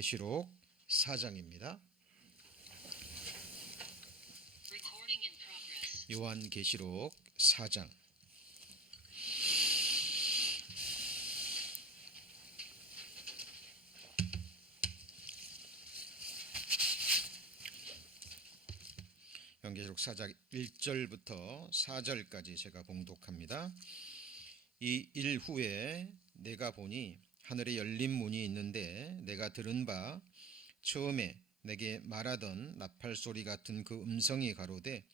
요한계시록 4장입니다. 요한계시록 4장. 요한계시록 4장 1절부터 4절까지 제가 봉독합니다. 이 일 후에 내가 보니 하늘에 열린 문이 있는데 내가 들은 바 처음에 내게 말하던 나팔 소리 같은 그 음성이 가로되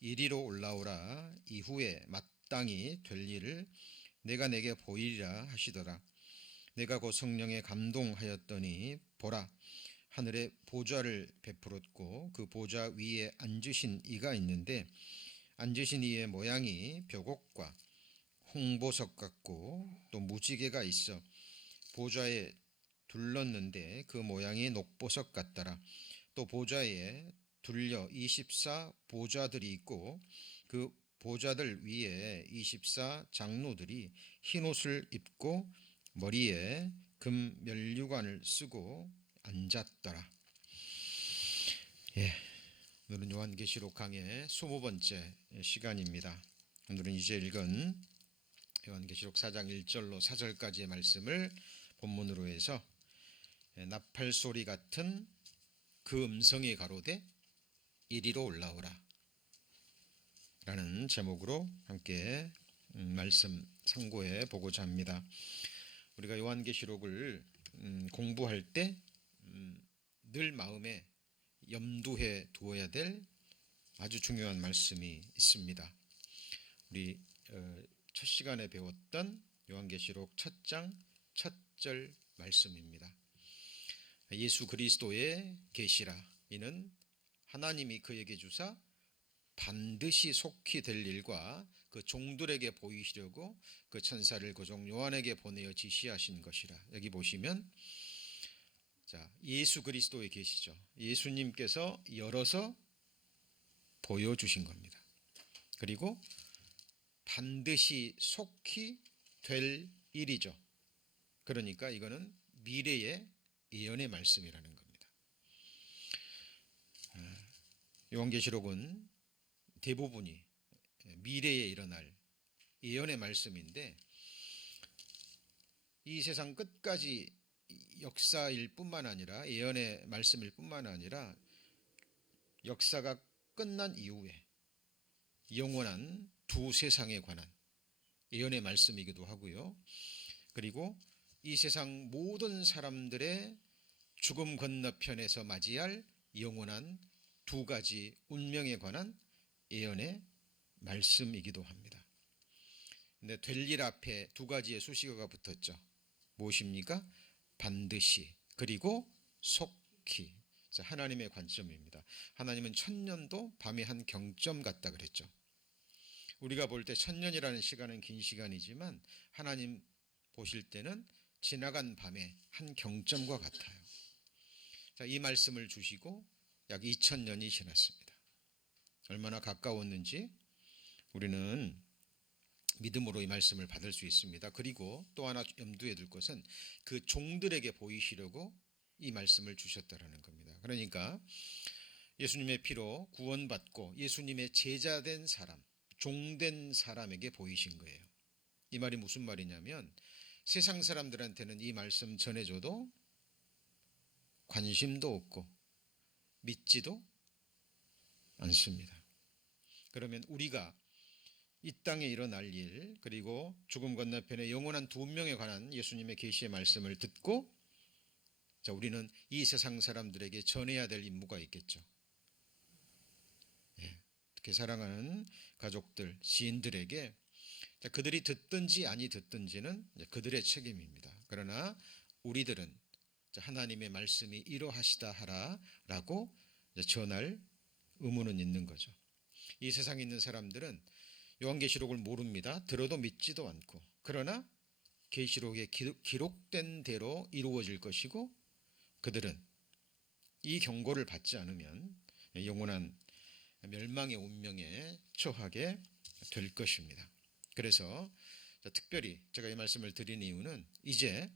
이리로 올라오라. 이후에 마땅히 될 일을 내가 내게 보이리라 하시더라. 내가 곧 성령에 감동하였더니 보라, 하늘에 보좌를 베풀었고 그 보좌 위에 앉으신 이가 있는데 앉으신 이의 모양이 벽옥과 홍보석 같고 또 무지개가 있어 보좌에 둘렀는데 그 모양이 녹보석 같더라. 또 보좌에 둘려 24 보좌들이 있고 그 보좌들 위에 24 장로들이 흰옷을 입고 머리에 금 면류관을 쓰고 앉았더라. 오늘은 요한계시록 강의 20번째 시간입니다. 오늘은 이제 읽은 요한계시록 4장 1절로 4절까지의 말씀을 본문으로 해서 나팔 소리 같은 그 음성이 가로되 이리로 올라오라 라는 제목으로 함께 말씀 상고해 보고자 합니다. 우리가 요한계시록을 공부할 때 늘 마음에 염두해 두어야 될 아주 중요한 말씀이 있습니다. 우리 첫 시간에 배웠던 요한계시록 첫 장 첫 절 말씀입니다. 예수 그리스도의 계시라. 이는 하나님이 그에게 주사 반드시 속히 될 일과 그 종들에게 보이시려고 그 천사를 그 종 요한에게 보내어 지시하신 것이라. 여기 보시면 예수 그리스도의 계시죠. 예수님께서 열어서 보여주신 겁니다. 그리고 반드시 속히 될 일이죠. 그러니까 이거는 미래의 예언의 말씀이라는 겁니다. 요한계시록은 대부분이 미래에 일어날 예언의 말씀인데 이 세상 끝까지 역사일 뿐만 아니라 예언의 말씀일 뿐만 아니라 역사가 끝난 이후에 영원한 두 세상에 관한 예언의 말씀이기도 하고요. 그리고 이 세상 모든 사람들의 죽음 건너편에서 맞이할 영원한 두 가지 운명에 관한 예언의 말씀이기도 합니다. 근데 될 일 앞에 두 가지의 수식어가 붙었죠. 무엇입니까? 반드시 그리고 속히. 하나님의 관점입니다. 하나님은 천년도 밤의 한 경점 같다 그랬죠. 우리가 볼 때 천년이라는 시간은 긴 시간이지만 하나님 보실 때는 지나간 밤의 한 경점과 같아요. 이 말씀을 주시고 약 2000년이 지났습니다. 얼마나 가까웠는지 우리는 믿음으로 이 말씀을 받을 수 있습니다. 그리고 또 하나 염두에 둘 것은 그 종들에게 보이시려고 이 말씀을 주셨다라는 겁니다. 그러니까 예수님의 피로 구원받고 예수님의 제자된 사람, 종된 사람에게 보이신 거예요. 이 말이 무슨 말이냐면 세상 사람들한테는 이 말씀 전해줘도 관심도 없고 믿지도 않습니다. 그러면 우리가 이 땅에 일어날 일 그리고 죽음 건너편의 영원한 두 운명에 관한 예수님의 계시의 말씀을 듣고 우리는 이 세상 사람들에게 전해야 될 임무가 있겠죠. 특히 사랑하는 가족들, 지인들에게 그들이 듣든지 아니 듣든지는 그들의 책임입니다. 그러나 우리들은 하나님의 말씀이 이러하시다 하라라고 전할 의무는 있는 거죠. 이 세상에 있는 사람들은 요한계시록을 모릅니다. 들어도 믿지도 않고. 그러나 계시록에 기록된 대로 이루어질 것이고 그들은 이 경고를 받지 않으면 영원한 멸망의 운명에 처하게 될 것입니다. 그래서 특별히 제가 이 말씀을 드린 이유는 이제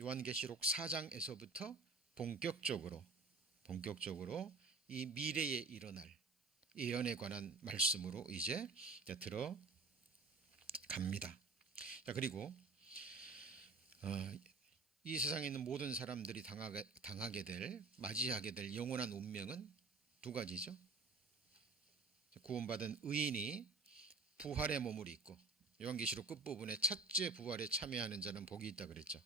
요한계시록 4장에서부터 본격적으로 이 미래에 일어날 예언에 관한 말씀으로 이제 들어갑니다. 자, 그리고 이 세상에 있는 모든 사람들이 맞이하게 될 영원한 운명은 두 가지죠. 구원받은 의인이 부활의 몸을 입고, 요한계시록 끝부분에 첫째 부활에 참여하는 자는 복이 있다 그랬죠.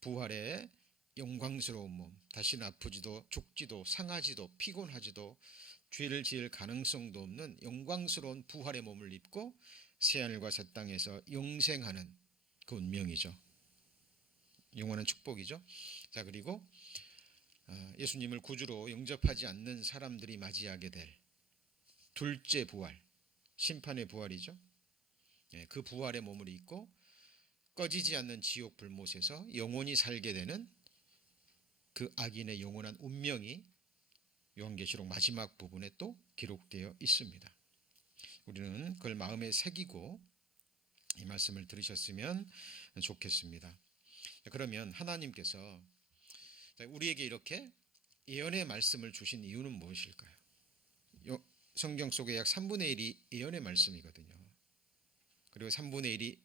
부활의 영광스러운 몸, 다시는 아프지도 죽지도 상하지도 피곤하지도 죄를 지을 가능성도 없는 영광스러운 부활의 몸을 입고 새하늘과 새 땅에서 영생하는 그 운명이죠. 영원한 축복이죠. 자, 그리고 예수님을 구주로 영접하지 않는 사람들이 맞이하게 될 둘째 부활, 심판의 부활이죠. 그 부활의 몸을 입고 꺼지지 않는 지옥 불못에서 영원히 살게 되는 그 악인의 영원한 운명이 요한계시록 마지막 부분에 또 기록되어 있습니다. 우리는 그걸 마음에 새기고 이 말씀을 들으셨으면 좋겠습니다. 그러면 하나님께서 우리에게 이렇게 예언의 말씀을 주신 이유는 무엇일까요? 성경 속에 약 3분의 1이 예언의 말씀이거든요. 그리고 3분의 1이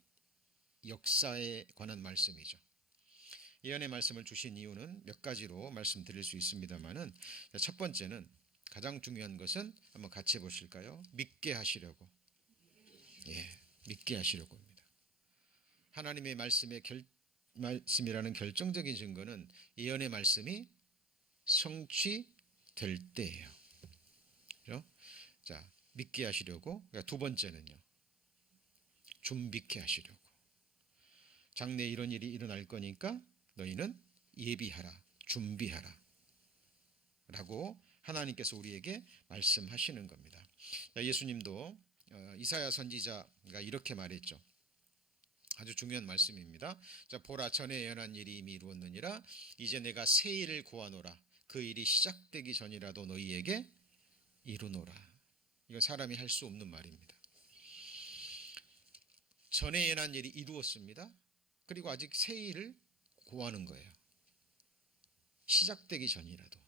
역사에 관한 말씀이죠. 예언의 말씀을 주신 이유는 몇 가지로 말씀드릴 수 있습니다만은, 첫 번째는, 가장 중요한 것은 한번 같이 보실까요? 믿게 하시려고. 믿게 하시려고 합니다. 하나님의 말씀이라는 결정적인 증거는 예언의 말씀이 성취될 때예요. 그렇죠? 자, 믿게 하시려고. 그러니까 두 번째는요, 준비케 하시려고. 장래에 이런 일이 일어날 거니까 너희는 예비하라, 준비하라 라고 하나님께서 우리에게 말씀하시는 겁니다. 예수님도 이사야 선지자가 이렇게 말했죠. 아주 중요한 말씀입니다. 자, 보라, 전에 예언한 일이 이미 이루었느니라. 이제 내가 새 일을 고하노라. 그 일이 시작되기 전이라도 너희에게 이루노라. 이건 사람이 할 수 없는 말입니다. 전에 예언한 일이 이루었습니다. 그리고 아직 새 일을 고하는 거예요. 시작되기 전이라도.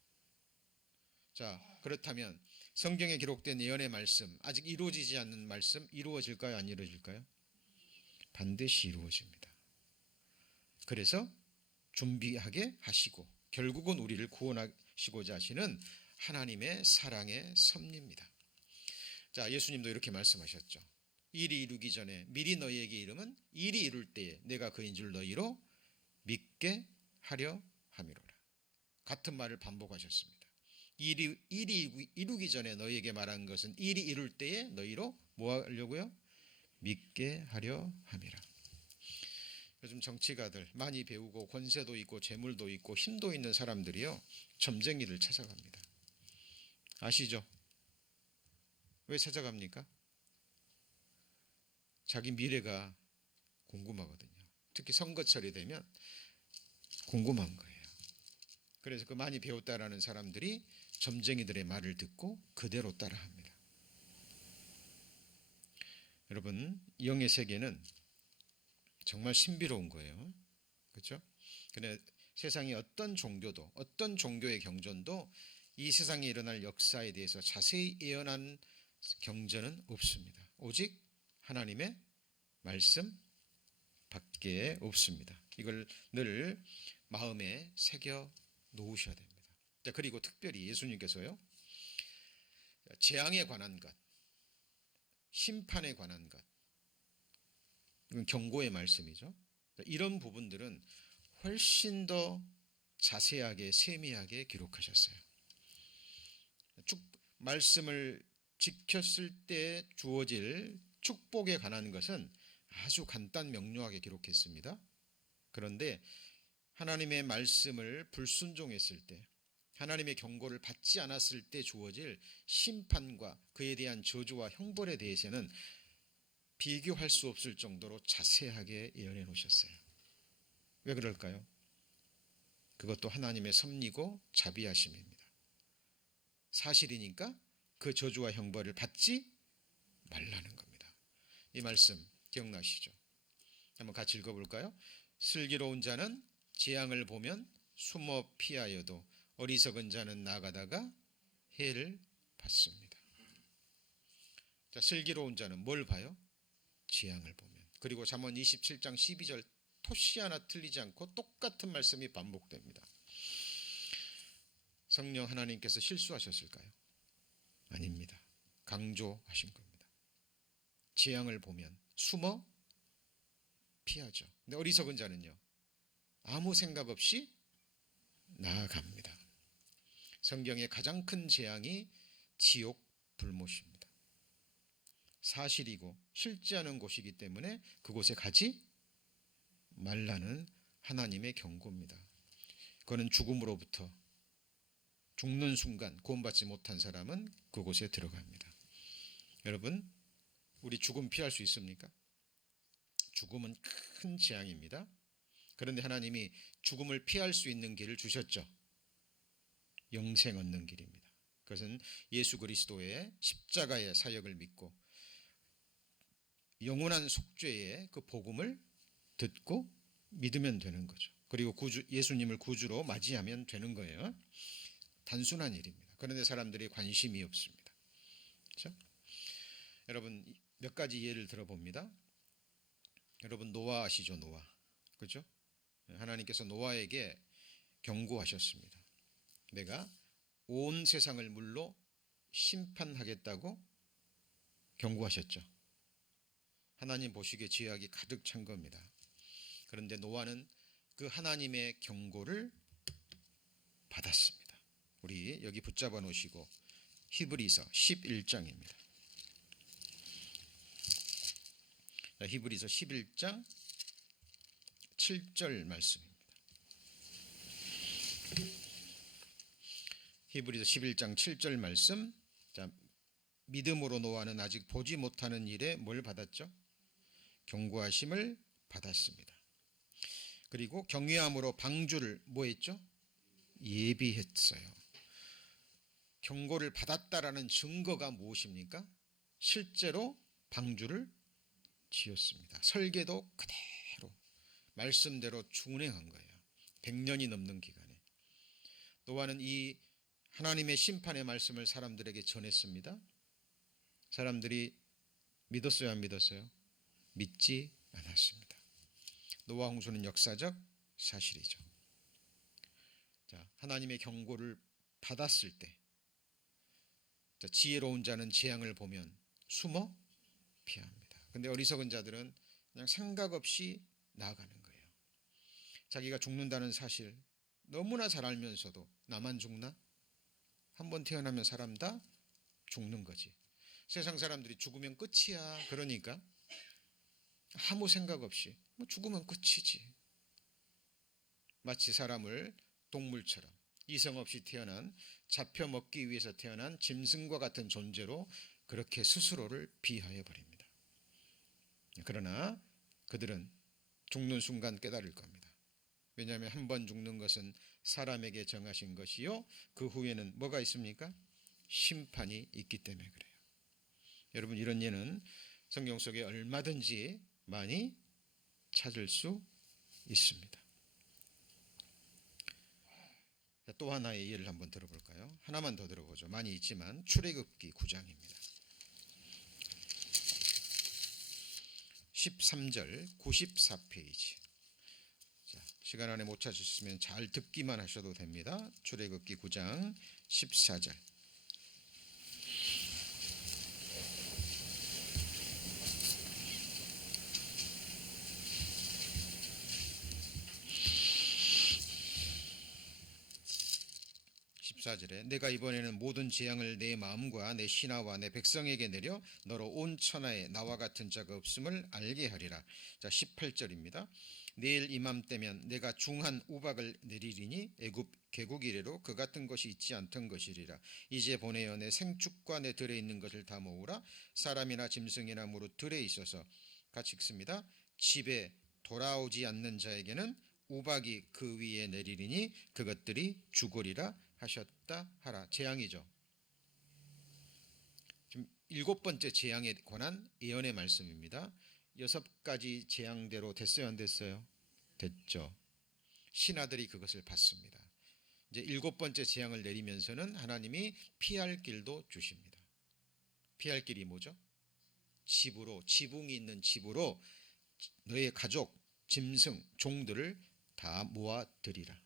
자, 그렇다면 성경에 기록된 예언의 말씀, 아직 이루어지지 않는 말씀, 이루어질까요? 안 이루어질까요? 반드시 이루어집니다. 그래서 준비하게 하시고 결국은 우리를 구원하시고자 하시는 하나님의 사랑의 섭리입니다. 자, 예수님도 이렇게 말씀하셨죠. 일이 이루기 전에 미리 너희에게 이름은 일이 이룰 때에 내가 그인 줄 너희로 믿게 하려 함이로라. 같은 말을 반복하셨습니다. 일이 이루기 전에 너희에게 말한 것은 일이 이룰 때에 너희로 뭐 하려고요? 믿게 하려 함이라. 요즘 정치가들 많이 배우고 권세도 있고 재물도 있고 힘도 있는 사람들이요, 점쟁이를 찾아갑니다. 아시죠? 왜 찾아갑니까? 자기 미래가 궁금하거든요. 특히 선거철이 되면 궁금한 거예요. 그래서 그 많이 배웠다라는 사람들이 점쟁이들의 말을 듣고 그대로 따라합니다. 여러분, 영의 세계는 정말 신비로운 거예요. 그렇죠? 근데 세상의 어떤 종교도, 어떤 종교의 경전도 이 세상에 일어날 역사에 대해서 자세히 예언한 경전은 없습니다. 오직 하나님의 말씀 밖에 없습니다. 이걸 늘 마음에 새겨 놓으셔야 됩니다. 그리고 특별히 예수님께서요, 재앙에 관한 것, 심판에 관한 것, 이건 경고의 말씀이죠. 이런 부분들은 훨씬 더 자세하게 세미하게 기록하셨어요. 말씀을 지켰을 때 주어질 축복에 관한 것은 아주 간단 명료하게 기록했습니다. 그런데 하나님의 말씀을 불순종했을 때, 하나님의 경고를 받지 않았을 때 주어질 심판과 그에 대한 저주와 형벌에 대해서는 비교할 수 없을 정도로 자세하게 예언해 놓으셨어요. 왜 그럴까요? 그것도 하나님의 섭리고 자비하심입니다. 사실이니까 그 저주와 형벌을 받지 말라는 겁니다. 이 말씀 기억나시죠? 한번 같이 읽어볼까요? 슬기로운 자는 재앙을 보면 숨어 피하여도 어리석은 자는 나가다가 해를 받습니다. 자, 슬기로운 자는 뭘 봐요? 재앙을 보면. 그리고 잠언 27장 12절 토시 하나 틀리지 않고 똑같은 말씀이 반복됩니다. 성령 하나님께서 실수하셨을까요? 아닙니다. 강조하신 겁니다. 재앙을 보면 숨어 피하죠. 근데 어리석은 자는요, 아무 생각 없이 나아갑니다. 성경의 가장 큰 재앙이 지옥 불못입니다. 사실이고 실제하는 곳이기 때문에 그곳에 가지 말라는 하나님의 경고입니다. 그거는 죽음으로부터 죽는 순간 구원받지 못한 사람은 그곳에 들어갑니다. 여러분, 우리 죽음 피할 수 있습니까? 죽음은 큰 재앙입니다. 그런데 하나님이 죽음을 피할 수 있는 길을 주셨죠. 영생 얻는 길입니다. 그것은 예수 그리스도의 십자가의 사역을 믿고 영원한 속죄의 그 복음을 듣고 믿으면 되는 거죠. 그리고 예수님을 구주로 맞이하면 되는 거예요. 단순한 일입니다. 그런데 사람들이 관심이 없습니다. 그렇죠? 여러분, 몇 가지 예를 들어봅니다. 여러분, 노아 아시죠? 노아. 그렇죠? 하나님께서 노아에게 경고하셨습니다. 내가 온 세상을 물로 심판하겠다고 경고하셨죠. 하나님 보시기에 죄악이 가득 찬 겁니다. 그런데 노아는 그 하나님의 경고를 받았습니다. 우리 여기 붙잡아 놓으시고 히브리서 11장입니다. 히브리서 11장 7절 말씀입니다. 히브리서 11장 7절 말씀. 자, 믿음으로 노아는 아직 보지 못하는 일에 뭘 받았죠? 경고하심을 받았습니다. 그리고 경외함으로 방주를 뭐 했죠? 예비했어요. 경고를 받았다라는 증거가 무엇입니까? 실제로 방주를 지었습니다. 설계도 그대로 말씀대로 준행한 거예요. 100년이 넘는 기간에. 노아는 이 하나님의 심판의 말씀을 사람들에게 전했습니다. 사람들이 믿었어요, 안 믿었어요? 믿지 않았습니다. 노아 홍수는 역사적 사실이죠. 자, 하나님의 경고를 받았을 때, 자, 지혜로운 자는 재앙을 보면 숨어 피합니다. 근데 어리석은 자들은 그냥 생각 없이 나아가는 거예요. 자기가 죽는다는 사실 너무나 잘 알면서도 나만 죽나? 한번 태어나면 사람 다 죽는 거지. 세상 사람들이 죽으면 끝이야. 그러니까 아무 생각 없이 뭐 죽으면 끝이지. 마치 사람을 동물처럼 이성 없이 태어난, 잡혀 먹기 위해서 태어난 짐승과 같은 존재로 그렇게 스스로를 비하해 버립니다. 그러나 그들은 죽는 순간 깨달을 겁니다. 왜냐하면 한 번 죽는 것은 사람에게 정하신 것이요, 그 후에는 뭐가 있습니까? 심판이 있기 때문에 그래요. 여러분, 이런 예는 성경 속에 얼마든지 많이 찾을 수 있습니다. 또 하나의 예를 한번 들어볼까요? 하나만 더 들어보죠. 많이 있지만 출애굽기 9장입니다. 13절 94페이지. 자, 시간 안에 못 찾으셨으면 잘 듣기만 하셔도 됩니다. 출애굽기 9장 14절. 내가 이번에는 모든 재앙을 내 마음과 내 신하와 내 백성에게 내려 너로 온 천하에 나와 같은 자가 없음을 알게 하리라. 자, 18절입니다. 내일 이맘때면 내가 중한 우박을 내리리니 애굽 개국 이래로 그 같은 것이 있지 않던 것이리라. 이제 보내어 내 생축과 내 들에 있는 것을 다 모으라. 사람이나 짐승이나 무릇 들에 있어서, 같이 읽습니다. 집에 돌아오지 않는 자에게는 우박이 그 위에 내리리니 그것들이 죽으리라 하셨다 하라. 재앙이죠. 지금 7번째 재앙에 관한 예언의 말씀입니다. 6가지 재앙대로 됐어요, 안 됐어요? 됐죠. 신하들이 그것을 봤습니다. 이제 7번째 재앙을 내리면서는 하나님이 피할 길도 주십니다. 피할 길이 뭐죠? 집으로, 지붕이 있는 집으로 너의 가족, 짐승, 종들을 다 모아들이라.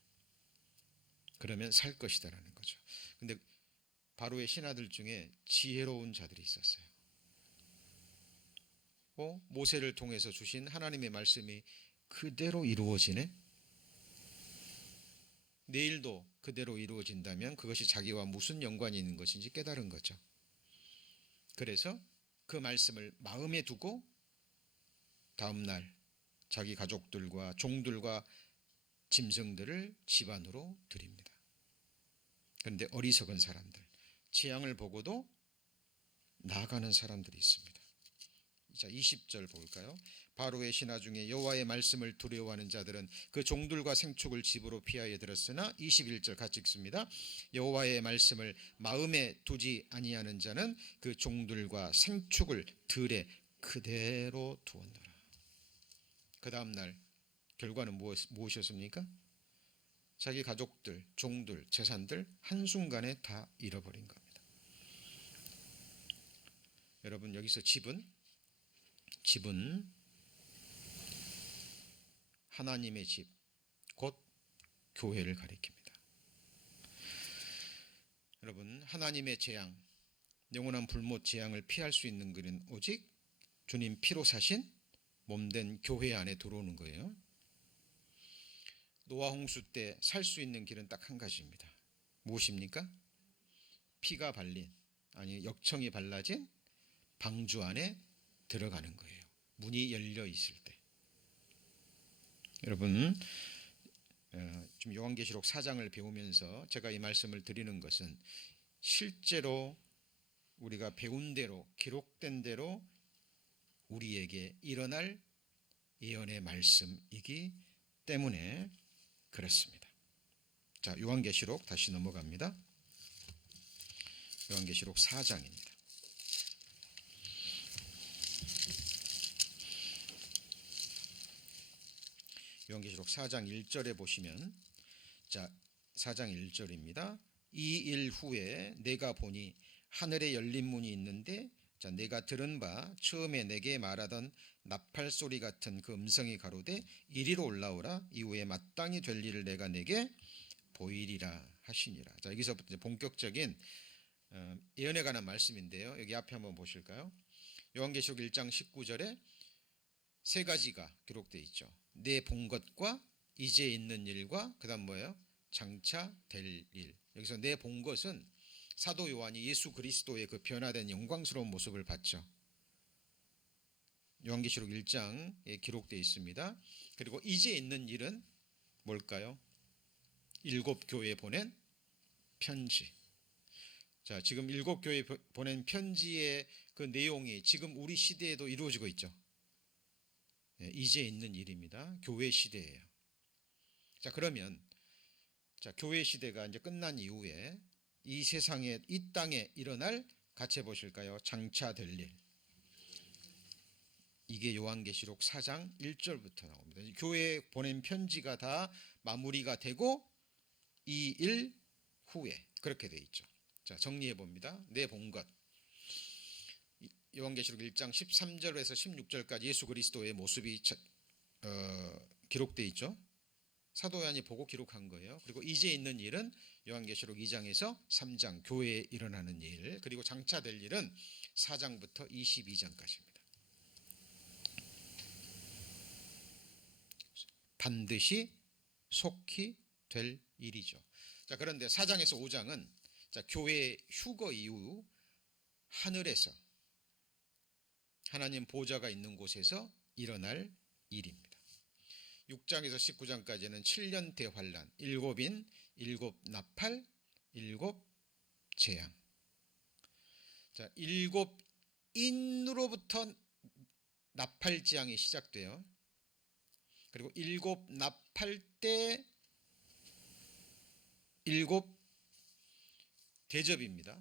그러면 살 것이다라는 거죠. 근데 바로의 신하들 중에 지혜로운 자들이 있었어요. 모세를 통해서 주신 하나님의 말씀이 그대로 이루어지네? 내일도 그대로 이루어진다면 그것이 자기와 무슨 연관이 있는 것인지 깨달은 거죠. 그래서 그 말씀을 마음에 두고 다음날 자기 가족들과 종들과 짐승들을 집 안으로 드립니다. 그런데 어리석은 사람들, 재앙을 보고도 나아가는 사람들이 있습니다. 자, 20절 볼까요? 바로의 신하 중에 여호와의 말씀을 두려워하는 자들은 그 종들과 생축을 집으로 피하여 들었으나 21절 같이 읽습니다. 여호와의 말씀을 마음에 두지 아니하는 자는 그 종들과 생축을 들에 그대로 두었노라. 그 다음 날 결과는 무엇이었습니까? 자기 가족들, 종들, 재산들 한순간에 다 잃어버린 겁니다. 여러분, 여기서 집은 하나님의 집, 곧 교회를 가리킵니다. 여러분, 하나님의 재앙, 영원한 불못 재앙을 피할 수 있는 길은 오직 주님 피로 사신 몸된 교회 안에 들어오는 거예요. 노아 홍수 때 살 수 있는 길은 딱 한 가지입니다. 무엇입니까? 피가 발린, 아니 역청이 발라진 방주 안에 들어가는 거예요. 문이 열려 있을 때. 여러분, 지금 요한계시록 4장을 배우면서 제가 이 말씀을 드리는 것은 실제로 우리가 배운 대로, 기록된 대로 우리에게 일어날 예언의 말씀이기 때문에 그렇습니다. 자, 요한계시록 다시 넘어갑니다. 요한계시록 4장입니다. 요한계시록 4장 1절에 보시면, 자, 4장 1절입니다. 이 일 후에 내가 보니 하늘에 열린 문이 있는데, 자, 내가 들은 바 처음에 내게 말하던 나팔 소리 같은 그 음성이 가로되 이리로 올라오라. 이후에 마땅히 될 일을 내가 내게 보이리라 하시니라. 자, 여기서부터 이제 본격적인 예언에 관한 말씀인데요. 여기 앞에 한번 보실까요? 요한계시록 1장 19절에 세 가지가 기록되어 있죠. 내 본 것과 이제 있는 일과 그다음 뭐예요? 장차 될 일. 여기서 내 본 것은 사도 요한이 예수 그리스도의 그 변화된 영광스러운 모습을 봤죠. 요한계시록 1장에 기록되어 있습니다. 그리고 이제 있는 일은 뭘까요? 7교회에 보낸 편지. 자, 지금 7교회에 보낸 편지의 그 내용이 지금 우리 시대에도 이루어지고 있죠. 이제 있는 일입니다. 교회 시대예요. 자, 그러면 자, 교회 시대가 이제 끝난 이후에 이 세상에, 이 땅에 일어날, 같이 해보실까요? 장차 될 일. 이게 요한계시록 4장 1절부터 나옵니다. 교회에 보낸 편지가 다 마무리가 되고 이 일 후에 그렇게 돼 있죠. 자, 정리해 봅니다. 내 본 것. 요한계시록 1장 13절에서 16절까지 예수 그리스도의 모습이 기록되어 있죠. 사도 요한이 보고 기록한 거예요. 그리고 이제 있는 일은 요한계시록 2장에서 3장 교회에 일어나는 일, 그리고 장차 될 일은 4장부터 22장까지입니다. 반드시 속히 될 일이죠. 자, 그런데 4장에서 5장은 자, 교회 휴거 이후 하늘에서 하나님 보좌가 있는 곳에서 일어날 일입니다. 6장에서 19장까지는 7년 대환란, 7인, 7 나팔, 7 재앙. 자, 7인으로부터 나팔 재앙이 시작돼요. 그리고 7 나팔 때 7 대접입니다.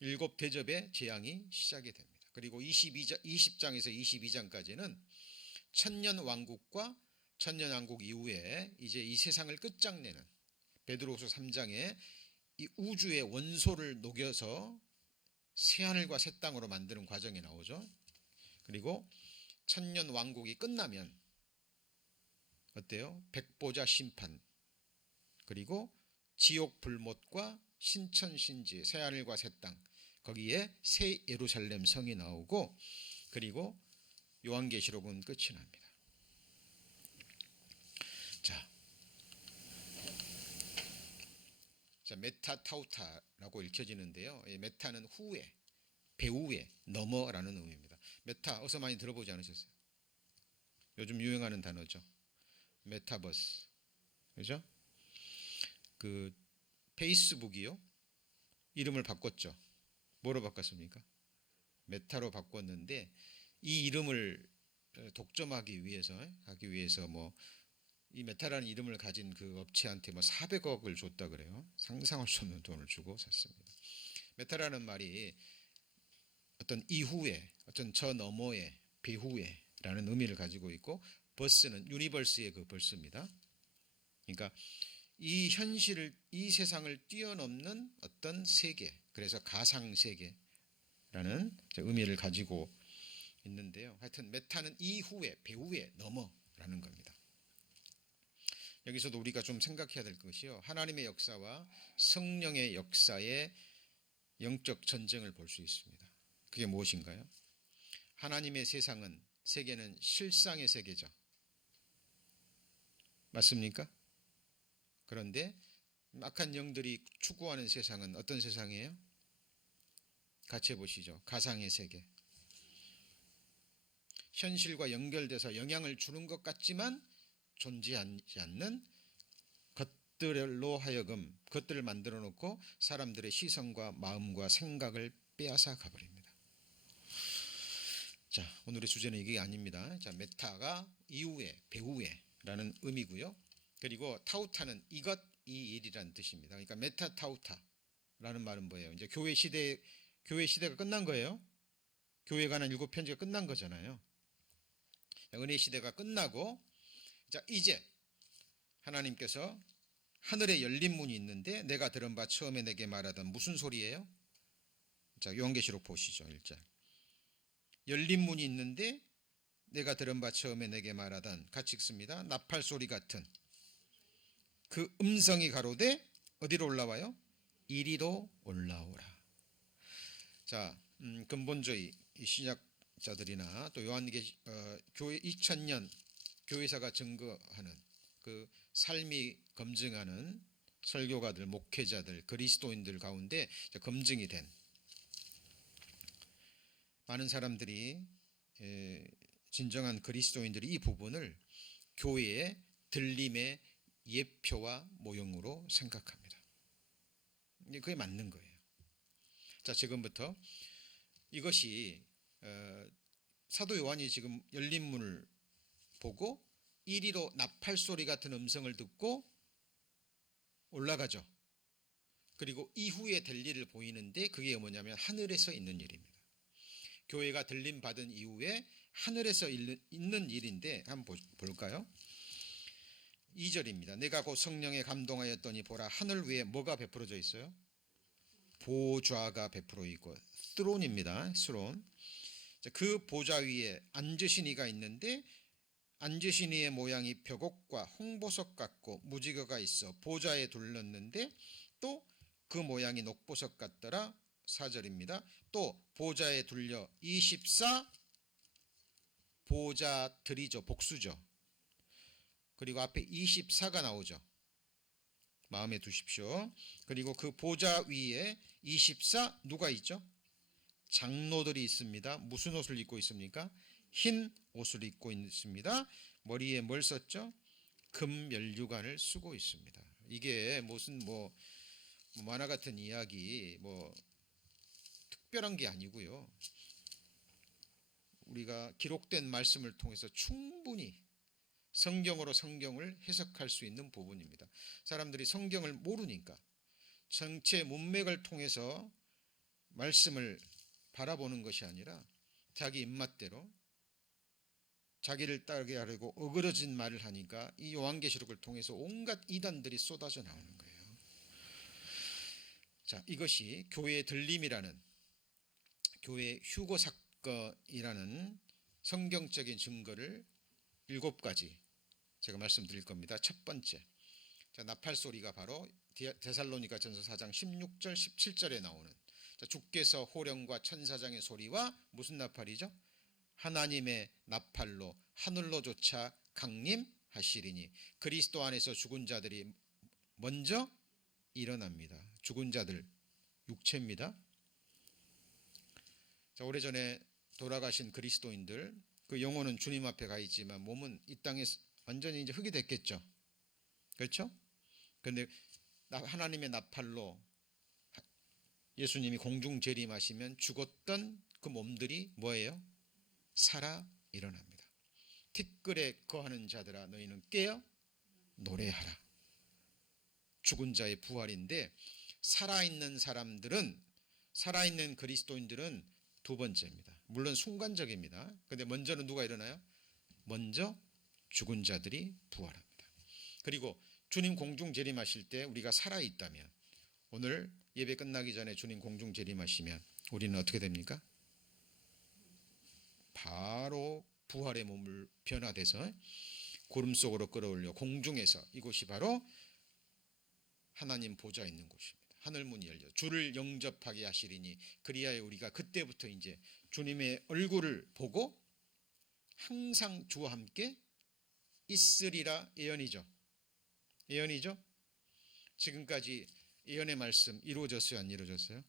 7 대접의 재앙이 시작이 됩니다. 그리고 20장에서 22장까지는 천년 왕국과 천년왕국 이후에 이제 이 세상을 끝장내는 베드로후서 3장에 이 우주의 원소를 녹여서 새하늘과 새 땅으로 만드는 과정이 나오죠. 그리고 천년 왕국이 끝나면 어때요? 백보자 심판, 그리고 지옥 불못과 신천신지, 새하늘과 새 땅, 거기에 새 예루살렘 성이 나오고, 그리고 요한계시록은 끝이 납니다. 자, 메타타우타라고 읽혀지는데요. 메타는 후에, 배후에, 너머라는 의미입니다. 메타 어서 많이 들어보지 않으셨어요? 요즘 유행하는 단어죠. 메타버스, 그죠? 그 페이스북이요, 이름을 바꿨죠. 뭐로 바꿨습니까? 메타로 바꿨는데, 이 이름을 독점하기 위해서 뭐 이 메타라는 이름을 가진 그 업체한테 뭐 400억을 줬다 그래요. 상상할 수 없는 돈을 주고 샀습니다. 메타라는 말이 어떤 이후에, 어떤 저 너머에, 배후에라는 의미를 가지고 있고, 버스는 유니버스의 그 벌스입니다. 그러니까 이 현실을, 이 세상을 뛰어넘는 어떤 세계, 그래서 가상 세계라는 의미를 가지고 있는데요. 하여튼 메타는 이후에, 배후에, 너머라는 겁니다. 여기서도 우리가 좀 생각해야 될 것이요, 하나님의 역사와 성령의 역사의 영적 전쟁을 볼 수 있습니다. 그게 무엇인가요? 하나님의 세계는 실상의 세계죠. 맞습니까? 그런데 악한 영들이 추구하는 세상은 어떤 세상이에요? 같이 해보시죠. 가상의 세계. 현실과 연결돼서 영향을 주는 것 같지만 존재하지 않는 것들로 하여금 그것들을 만들어 놓고 사람들의 시선과 마음과 생각을 빼앗아 가버립니다. 자, 오늘의 주제는 이게 아닙니다. 자, 메타가 이후에, 배후에라는 의미고요. 그리고 타우타는 이것, 이 일이라는 뜻입니다. 그러니까 메타타우타라는 말은 뭐예요? 이제 교회 시대가 끝난 거예요. 교회에 관한 7편지가 끝난 거잖아요. 은혜 시대가 끝나고, 자, 이제 하나님께서 하늘에 열린 문이 있는데 내가 들은 바 처음에 내게 말하던 무슨 소리예요? 자, 요한계시록 보시죠. 1절. 열린 문이 있는데 내가 들은 바 처음에 내게 말하던, 같이 읽습니다. 나팔 소리 같은 그 음성이 가로되 어디로 올라와요? 이리로 올라오라. 자, 근본주의 신학자들이나 또 교회 2000년 교회사가 증거하는 그 삶이 검증하는 설교가들, 목회자들, 그리스도인들 가운데 검증이 된 많은 사람들이, 진정한 그리스도인들이 이 부분을 교회의 들림의 예표와 모형으로 생각합니다. 그게 맞는 거예요. 자, 지금부터 이것이 사도 요한이 지금 열린 문을 보고 이리로 나팔 소리 같은 음성을 듣고 올라가죠. 그리고 이후에 될 일을 보이는데 그게 뭐냐면 하늘에서 있는 일입니다. 교회가 들림 받은 이후에 하늘에서 있는 일인데 한번 볼까요? 2절입니다. 내가 곧 성령에 감동하였더니 보라, 하늘 위에 뭐가 베풀어져 있어요? 보좌가 베풀어 있고, 스론입니다. 스론. 그 보좌 위에 앉으신 이가 있는데 앉으신 이의 모양이 벽옥과 홍보석 같고 무지개가 있어 보좌에 둘렀는데 또 그 모양이 녹보석 같더라. 4절입니다. 또 보좌에 둘려 24 보좌들이죠. 복수죠. 그리고 앞에 24가 나오죠. 마음에 두십시오. 그리고 그 보좌 위에 24 누가 있죠? 장로들이 있습니다. 무슨 옷을 입고 있습니까? 흰 옷을 입고 있습니다. 머리에 뭘 썼죠? 금면류관을 쓰고 있습니다. 이게 무슨 만화 같은 이야기, 특별한 게 아니고요. 우리가 기록된 말씀을 통해서 충분히 성경으로 성경을 해석할 수 있는 부분입니다. 사람들이 성경을 모르니까 전체 문맥을 통해서 말씀을 바라보는 것이 아니라 자기 입맛대로 자기를 따르게 하려고 어그러진 말을 하니까 이 요한계시록을 통해서 온갖 이단들이 쏟아져 나오는 거예요. 자, 이것이 교회의 들림이라는, 교회의 휴거 사건이라는 성경적인 증거를 7가지 제가 말씀드릴 겁니다. 첫 번째, 자, 나팔 소리가 바로 데살로니가전서 4장 16절 17절에 나오는, 자, 주께서 호령과 천사장의 소리와 무슨 나팔이죠? 하나님의 나팔로 하늘로조차 강림하시리니 그리스도 안에서 죽은 자들이 먼저 일어납니다. 죽은 자들, 육체입니다. 자, 오래전에 돌아가신 그리스도인들, 그 영혼은 주님 앞에 가 있지만 몸은 이 땅에 완전히 이제 흙이 됐겠죠. 그렇죠? 그런데 하나님의 나팔로 예수님이 공중 재림하시면 죽었던 그 몸들이 뭐예요? 살아 일어납니다. 티끌에 거하는 자들아 너희는 깨어 노래하라. 죽은 자의 부활인데, 살아있는 사람들은, 살아있는 그리스도인들은 두 번째입니다. 물론 순간적입니다. 그런데 먼저는 누가 일어나요? 먼저 죽은 자들이 부활합니다. 그리고 주님 공중 재림하실 때 우리가 살아있다면, 오늘 예배 끝나기 전에 주님 공중 재림하시면 우리는 어떻게 됩니까? 바로 부활의 몸을 변화돼서 구름 속으로 끌어올려 공중에서, 이곳이 바로 하나님 보좌 있는 곳입니다. 하늘문이 열려 주를 영접하게 하시리니 그리하여 우리가 그때부터 이제 주님의 얼굴을 보고 항상 주와 함께 있으리라. 예언이죠. 예언이죠. 지금까지 예언의 말씀 이루어졌어요, 안 이루어졌어요?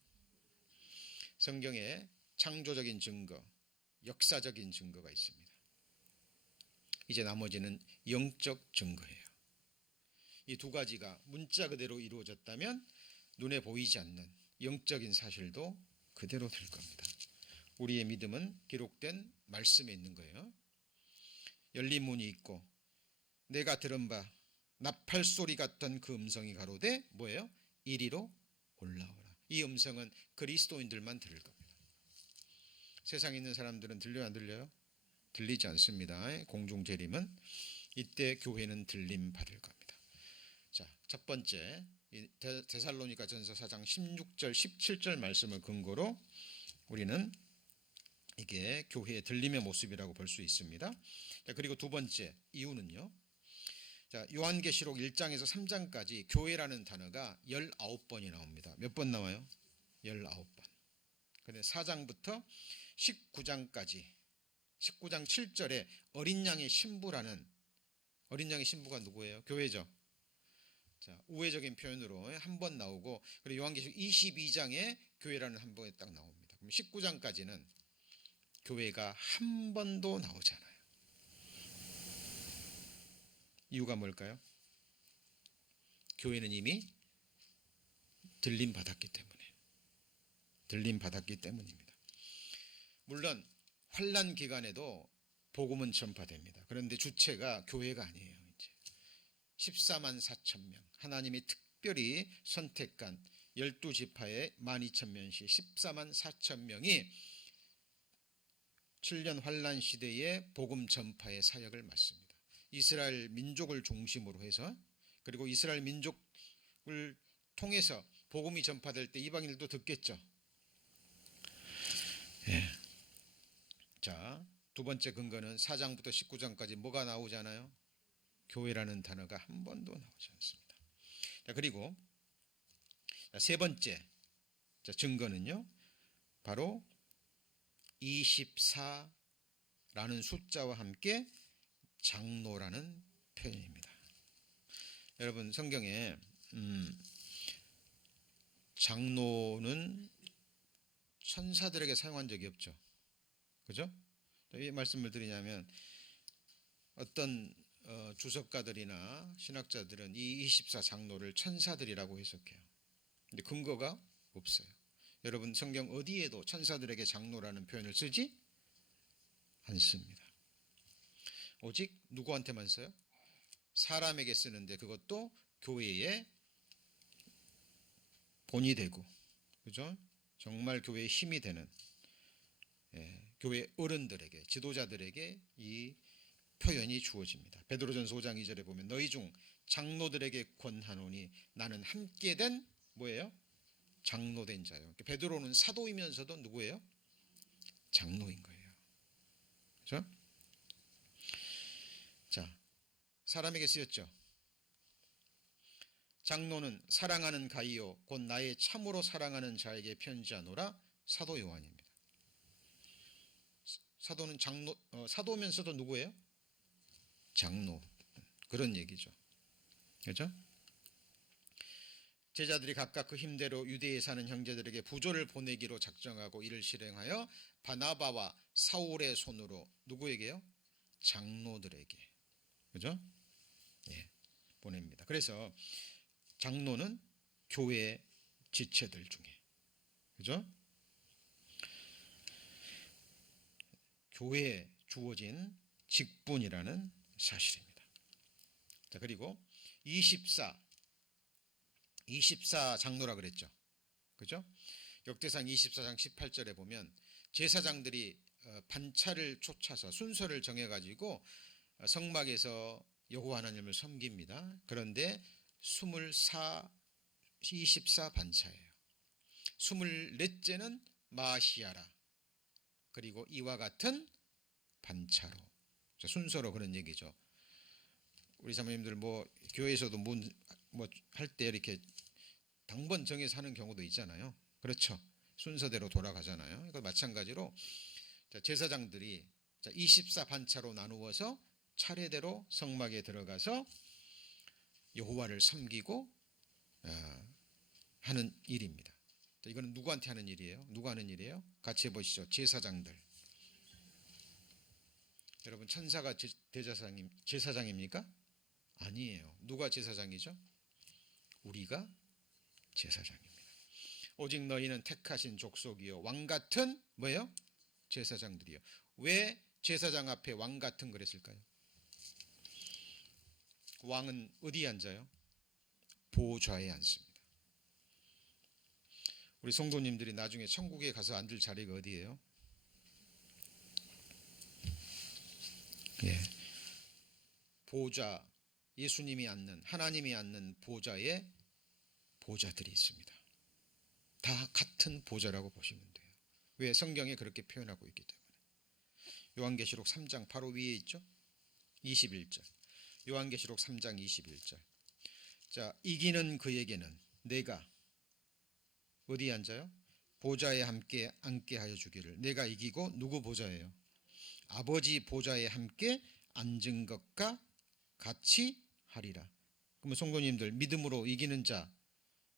성경에 창조적인 증거, 역사적인 증거가 있습니다. 이제 나머지는 영적 증거예요. 이 두 가지가 문자 그대로 이루어졌다면 눈에 보이지 않는 영적인 사실도 그대로 될 겁니다. 우리의 믿음은 기록된 말씀에 있는 거예요. 열린 문이 있고 내가 들은 바 나팔 소리 같던 그 음성이 가로되 뭐예요? 이리로 올라오라. 이 음성은 그리스도인들만 들을 겁니다. 세상에 있는 사람들은 들려요, 안 들려요? 들리지 않습니다. 공중 재림은. 이때 교회는 들림 받을 겁니다. 자, 첫 번째, 데살로니가전서 4장 16절 17절 말씀을 근거로 우리는 이게 교회의 들림의 모습이라고 볼 수 있습니다. 자, 그리고 두 번째 이유는요. 자, 요한계시록 1장에서 3장까지 교회라는 단어가 19번이 나옵니다. 몇 번 나와요? 19번. 근데 4장부터 19장까지 19장 7절에 어린 양의 신부라는, 어린 양의 신부가 누구예요? 교회죠. 자, 우회적인 표현으로 한 번 나오고, 그리고 요한계시록 22장에 교회라는 한 번에 딱 나옵니다. 그럼 19장까지는 교회가 한 번도 나오잖아요. 이유가 뭘까요? 교회는 이미 들림 받았기 때문에, 들림 받았기 때문입니다. 물론 환난 기간에도 복음은 전파됩니다. 그런데 주체가 교회가 아니에요. 이제 14만 4천 명, 하나님이 특별히 선택한 12지파의 12,000명씩 14만 4천 명이 7년 환난 시대의 복음 전파의 사역을 맡습니다. 이스라엘 민족을 중심으로 해서, 그리고 이스라엘 민족을 통해서 복음이 전파될 때 이방인들도 듣겠죠. 예. 자, 두 번째 근거는 4장부터 19장까지 뭐가 나오잖아요? 교회라는 단어가 한 번도 나오지 않습니다. 자, 그리고 세 번째 증거는요, 바로 24라는 숫자와 함께 장로라는 표현입니다. 여러분, 성경에 장로는 천사들에게 사용한 적이 없죠. 그죠? 왜 말씀을 드리냐면, 어떤 주석가들이나 신학자들은 이 24 장로를 천사들이라고 해석해요. 근데 근거가 없어요. 여러분, 성경 어디에도 천사들에게 장로라는 표현을 쓰지 않습니다. 오직 누구한테만 써요? 사람에게 쓰는데, 그것도 교회의 본이 되고, 그죠? 정말 교회의 힘이 되는, 교회 어른들에게, 지도자들에게 이 표현이 주어집니다. 베드로전서 5장 2절에 보면 너희 중 장로들에게 권하노니 나는 함께 된 뭐예요? 장로된 자요. 베드로는 사도이면서도 누구예요? 장로인 거예요. 그렇죠? 자, 사람에게 쓰였죠. 장로는 사랑하는 가이오 곧 나의 참으로 사랑하는 자에게 편지하노라. 사도 요한입니다. 사도는 사도면서도 누구예요? 장로. 그런 얘기죠. 그렇죠? 제자들이 각각 그 힘대로 유대에 사는 형제들에게 부조를 보내기로 작정하고 이를 실행하여 바나바와 사울의 손으로 누구에게요? 장로들에게. 그죠? 예, 보냅니다. 그래서 장로는 교회 지체들 중에, 그죠? 교회에 주어진 직분이라는 사실입니다. 자, 그리고 24 장로라 그랬죠. 그죠? 역대상 24장 18절에 보면 제사장들이 반차를 쫓아서 순서를 정해가지고 성막에서 여호와 하나님을 섬깁니다. 그런데 24 반차예요. 24째는 마시아라. 그리고 이와 같은 반차로. 순서로 그런 얘기죠. 우리 사모님들 뭐 교회에서도 뭐 할 때 이렇게 당번 정해서 하는 경우도 있잖아요. 그렇죠. 순서대로 돌아가잖아요. 그러니까 마찬가지로 제사장들이 24 반차로 나누어서 차례대로 성막에 들어가서 여호와를 섬기고 하는 일입니다. 이거는 누구한테 하는 일이에요? 누가 하는 일이에요? 같이 해보시죠. 제사장들. 여러분 천사가 제사장입니까? 아니에요. 누가 제사장이죠? 우리가 제사장입니다. 오직 너희는 택하신 족속이요 왕같은 뭐예요? 제사장들이요. 왜 제사장 앞에 왕같은 그랬을까요? 왕은 어디에 앉아요? 보좌에 앉습니다. 우리 성도님들이 나중에 천국에 가서 앉을 자리가 어디예요? 예. 보좌, 예수님이 앉는, 하나님이 앉는 보좌에 보좌들이 있습니다. 다 같은 보좌라고 보시면 돼요. 왜? 성경에 그렇게 표현하고 있기 때문에. 요한계시록 3장 바로 위에 있죠? 21절. 요한계시록 3장 21절. 자, 이기는 그에게는 내가 어디에 앉아요? 보좌에 함께 앉게 하여 주기를. 내가 이기고 누구 보좌예요? 아버지 보좌에 함께 앉은 것과 같이 하리라. 그러면 성도님들 믿음으로 이기는 자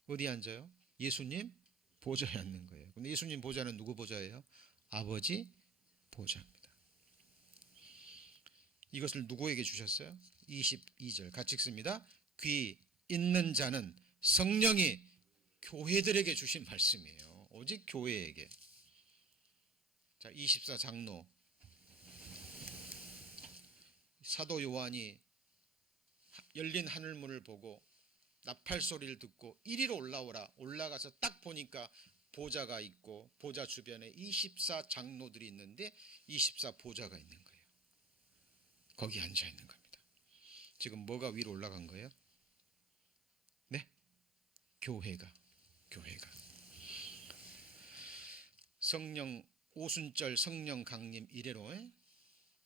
어디에 앉아요? 예수님 보좌에 앉는 거예요. 근데 예수님 보좌는 누구 보좌예요? 아버지 보좌입니다. 이것을 누구에게 주셨어요? 22절 같이 읽습니다. 귀 있는 자는 성령이 교회들에게 주신 말씀이에요. 오직 교회에게. 자, 24 장로. 사도 요한이 열린 하늘문을 보고 나팔 소리를 듣고 이리로 올라오라. 올라가서 딱 보니까 보좌가 있고 보좌 주변에 24 장로들이 있는데 24 보좌가 있는 거예요. 거기 앉아 있는 겁니다. 지금 뭐가 위로 올라간 거예요? 네? 교회가. 성령 오순절 성령 강림 이래로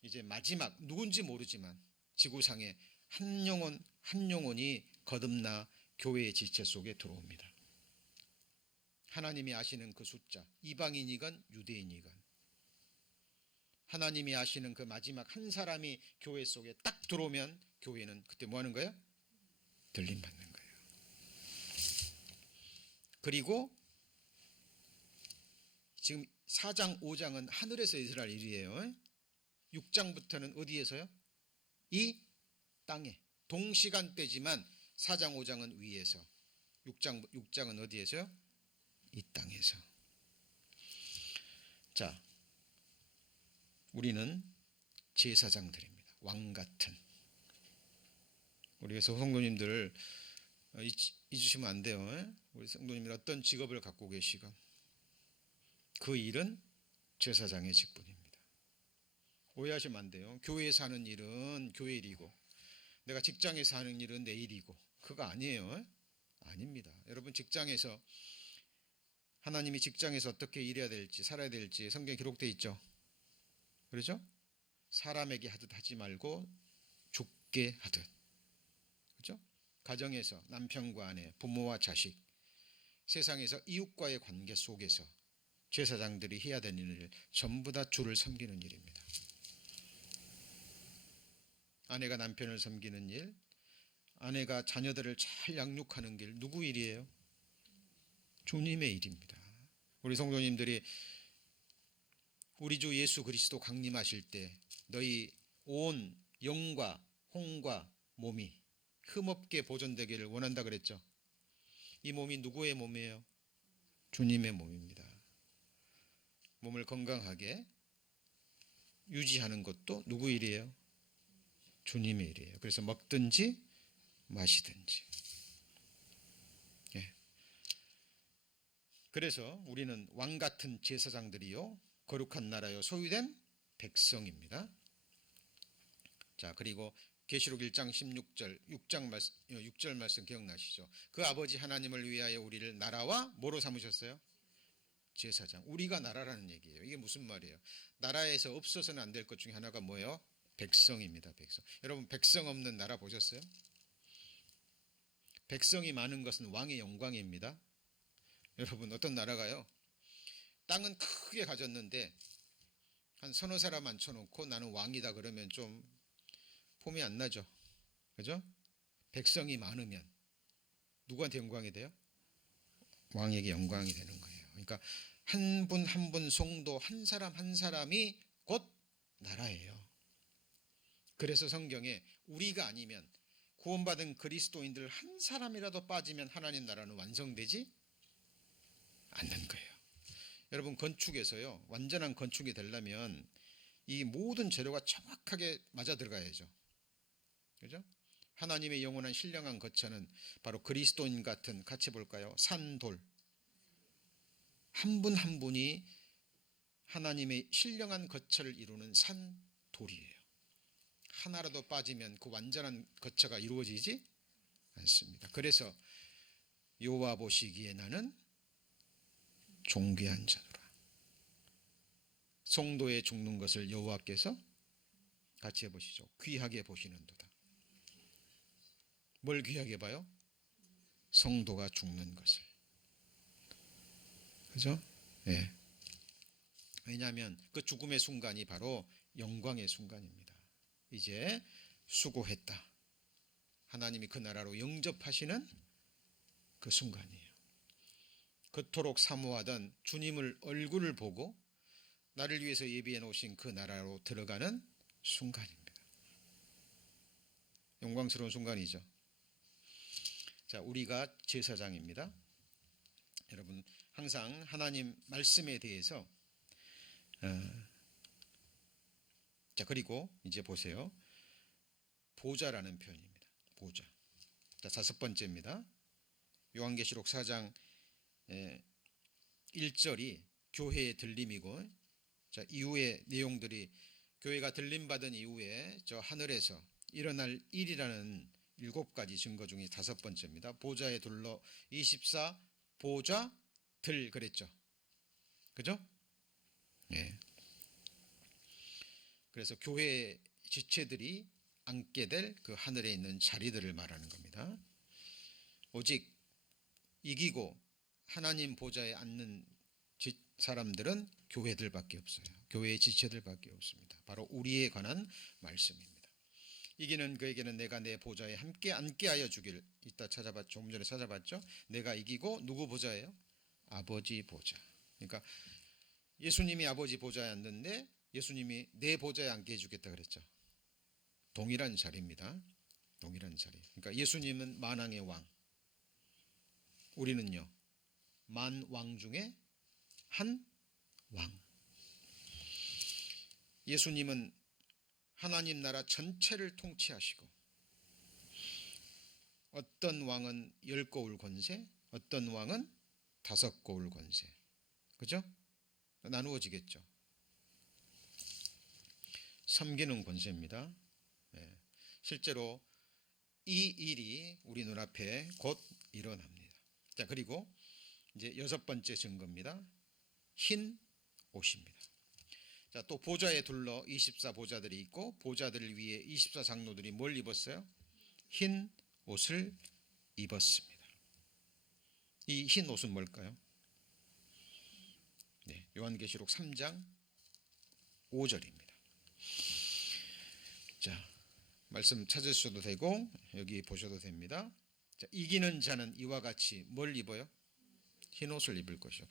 이제 마지막 누군지 모르지만 지구상에 한 영혼이 거듭나 교회의 지체 속에 들어옵니다. 하나님이 아시는 그 숫자, 이방인이건 유대인이건 하나님이 아시는 그 마지막 한 사람이 교회 속에 딱 들어오면 교회는 그때 뭐 하는 거예요? 들림 받는 거예요. 그리고 지금 4장 5장은 하늘에서 있을 일이에요. 6장부터는 어디에서요? 이 땅에. 동시간대지만 4장 5장은 위에서, 6장은 어디에서요? 이 땅에서. 자, 우리는 제사장들입니다. 왕같은. 우리 성도님들 잊으시면 안 돼요. 우리 성도님들 어떤 직업을 갖고 계시건 그 일은 제사장의 직분입니다. 오해하시면 안 돼요. 교회에서 하는 일은 교회 일이고 내가 직장에서 하는 일은 내 일이고 그거 아니에요. 아닙니다. 여러분 직장에서 하나님이 직장에서 어떻게 일해야 될지 살아야 될지 성경에 기록되어 있죠. 그렇죠? 사람에게 하듯 하지 말고 죽게 하듯. 그렇죠? 가정에서 남편과 아내, 부모와 자식, 세상에서 이웃과의 관계 속에서 제사장들이 해야 되는 일 전부 다 주를 섬기는 일입니다. 아내가 남편을 섬기는 일, 아내가 자녀들을 잘 양육하는 길 누구 일이에요? 주님의 일입니다. 우리 성도님들이 우리 주 예수 그리스도 강림하실 때 너희 온 영과 혼과 몸이 흠없게 보존되기를 원한다 그랬죠. 이 몸이 누구의 몸이에요? 주님의 몸입니다. 몸을 건강하게 유지하는 것도 누구 일이에요? 주님의 일이에요. 그래서 먹든지 마시든지. 예. 그래서 우리는 왕 같은 제사장들이요 거룩한 나라요 소유된 백성입니다. 자, 그리고 계시록 1장 16절 6절 말씀 기억나시죠? 그 아버지 하나님을 위하여 우리를 나라와 뭐로 삼으셨어요? 제사장. 우리가 나라라는 얘기예요. 이게 무슨 말이에요? 나라에서 없어서는 안 될 것 중에 하나가 뭐예요? 백성입니다. 백성. 여러분 백성 없는 나라 보셨어요? 백성이 많은 것은 왕의 영광입니다. 여러분 어떤 나라가요? 땅은 크게 가졌는데 한 서너 사람 앉혀놓고 나는 왕이다 그러면 좀 폼이 안 나죠. 그죠? 백성이 많으면 누구한테 영광이 돼요? 왕에게 영광이 되는 거예요. 그러니까 한 분 한 분 성도 한 사람 한 사람이 곧 나라예요. 그래서 성경에 우리가 아니면 구원받은 그리스도인들 한 사람이라도 빠지면 하나님 나라는 완성되지 않는 거예요. 여러분 건축에서요 완전한 건축이 되려면 이 모든 재료가 정확하게 맞아 들어가야죠. 그죠? 하나님의 영원한 신령한 거처는 바로 그리스도인 같은 같이 볼까요? 산돌 한 분 한 분이 하나님의 신령한 거처를 이루는 산돌이에요. 하나라도 빠지면 그 완전한 거처가 이루어지지 않습니다. 그래서 여호와 보시기에 나는 존귀한 자노라. 성도의 죽는 것을 여호와께서 같이 해보시죠. 귀하게 보시는도다. 뭘 귀하게 봐요? 성도가 죽는 것을. 그죠? 예. 왜냐하면 그 죽음의 순간이 바로 영광의 순간입니다. 이제 수고했다. 하나님이 그 나라로 영접하시는 그 순간이에요. 그토록 사모하던 주님을 얼굴을 보고 나를 위해서 예비해 놓으신 그 나라로 들어가는 순간입니다. 영광스러운 순간이죠. 자, 우리가 제사장입니다. 여러분 항상 하나님 말씀에 대해서 자, 그리고 이제 보세요. 보좌라는 표현입니다. 보좌. 자, 다섯 번째입니다. 요한계시록 4장 1절이 교회의 들림이고, 자, 이후의 내용들이 교회가 들림받은 이후에 저 하늘에서 일어날 일이라는 7가지 증거 중에 다섯 번째입니다. 보좌에 둘러 24 보좌들 그랬죠. 그죠? 예. 그래서 교회의 지체들이 앉게 될 그 하늘에 있는 자리들을 말하는 겁니다. 오직 이기고 하나님 보좌에 앉는 사람들은 교회들밖에 없어요. 교회의 지체들밖에 없습니다. 바로 우리에 관한 말씀입니다. 이기는 그에게는 내가 내 보좌에 함께 앉게 하여 주기를. 이따 찾아봤죠. 조금 전에 찾아봤죠. 내가 이기고 누구 보좌예요? 아버지 보좌. 그러니까 예수님이 아버지 보좌에 앉는데 예수님이 내 보좌에 앉게 해주겠다 그랬죠. 동일한 자리입니다. 동일한 자리. 그러니까 예수님은 만왕의 왕. 우리는요. 만왕 중에 한 왕. 예수님은 하나님 나라 전체를 통치하시고 어떤 왕은 10거울 권세, 어떤 왕은 5거울 권세. 그죠? 나누어지겠죠. 섬기는 권세입니다. 예, 실제로 이 일이 우리 눈앞에 곧 일어납니다. 자, 그리고 이제 여섯 번째 증거입니다. 흰 옷입니다. 자, 또 보좌에 둘러 24 보좌들이 있고 보좌들 위에 24 장로들이 뭘 입었어요? 흰 옷을 입었습니다. 이 흰 옷은 뭘까요? 네, 요한계시록 3장 5절입니다. 자, 말씀 찾으셔도 되고 여기 보셔도 됩니다. 자, 이기는 자는 이와 같이 뭘 입어요? 흰 옷을 입을 것이요.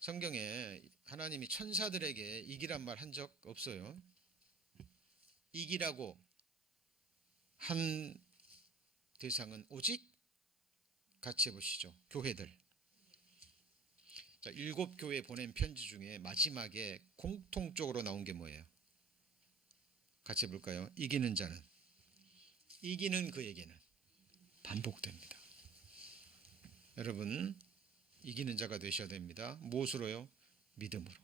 성경에 하나님이 천사들에게 이기란 말 한 적 없어요. 이기라고 한 대상은 오직 같이 해보시죠. 교회들. 자, 7교회 보낸 편지 중에 마지막에 공통적으로 나온 게 뭐예요? 같이 해볼까요? 이기는 자는, 이기는 그에게는 반복됩니다. 여러분, 이기는 자가 되셔야 됩니다. 무엇으로요? 믿음으로.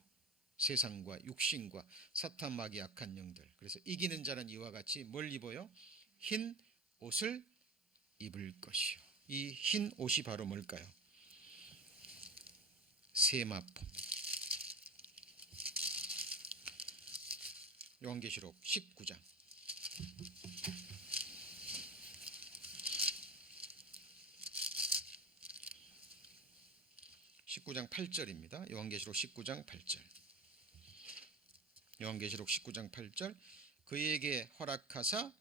세상과 육신과 사탄 마귀 악한 영들. 그래서 이기는 자는 이와 같이 뭘 입어요? 흰 옷을 입을 것이요. 이 흰 옷이 바로 뭘까요? 세마포입니다. 요한계시록 19장 19장 8절입니다. 요한계시록 19장 8절. 요한계시록 19장 8절. 그에게 허락하사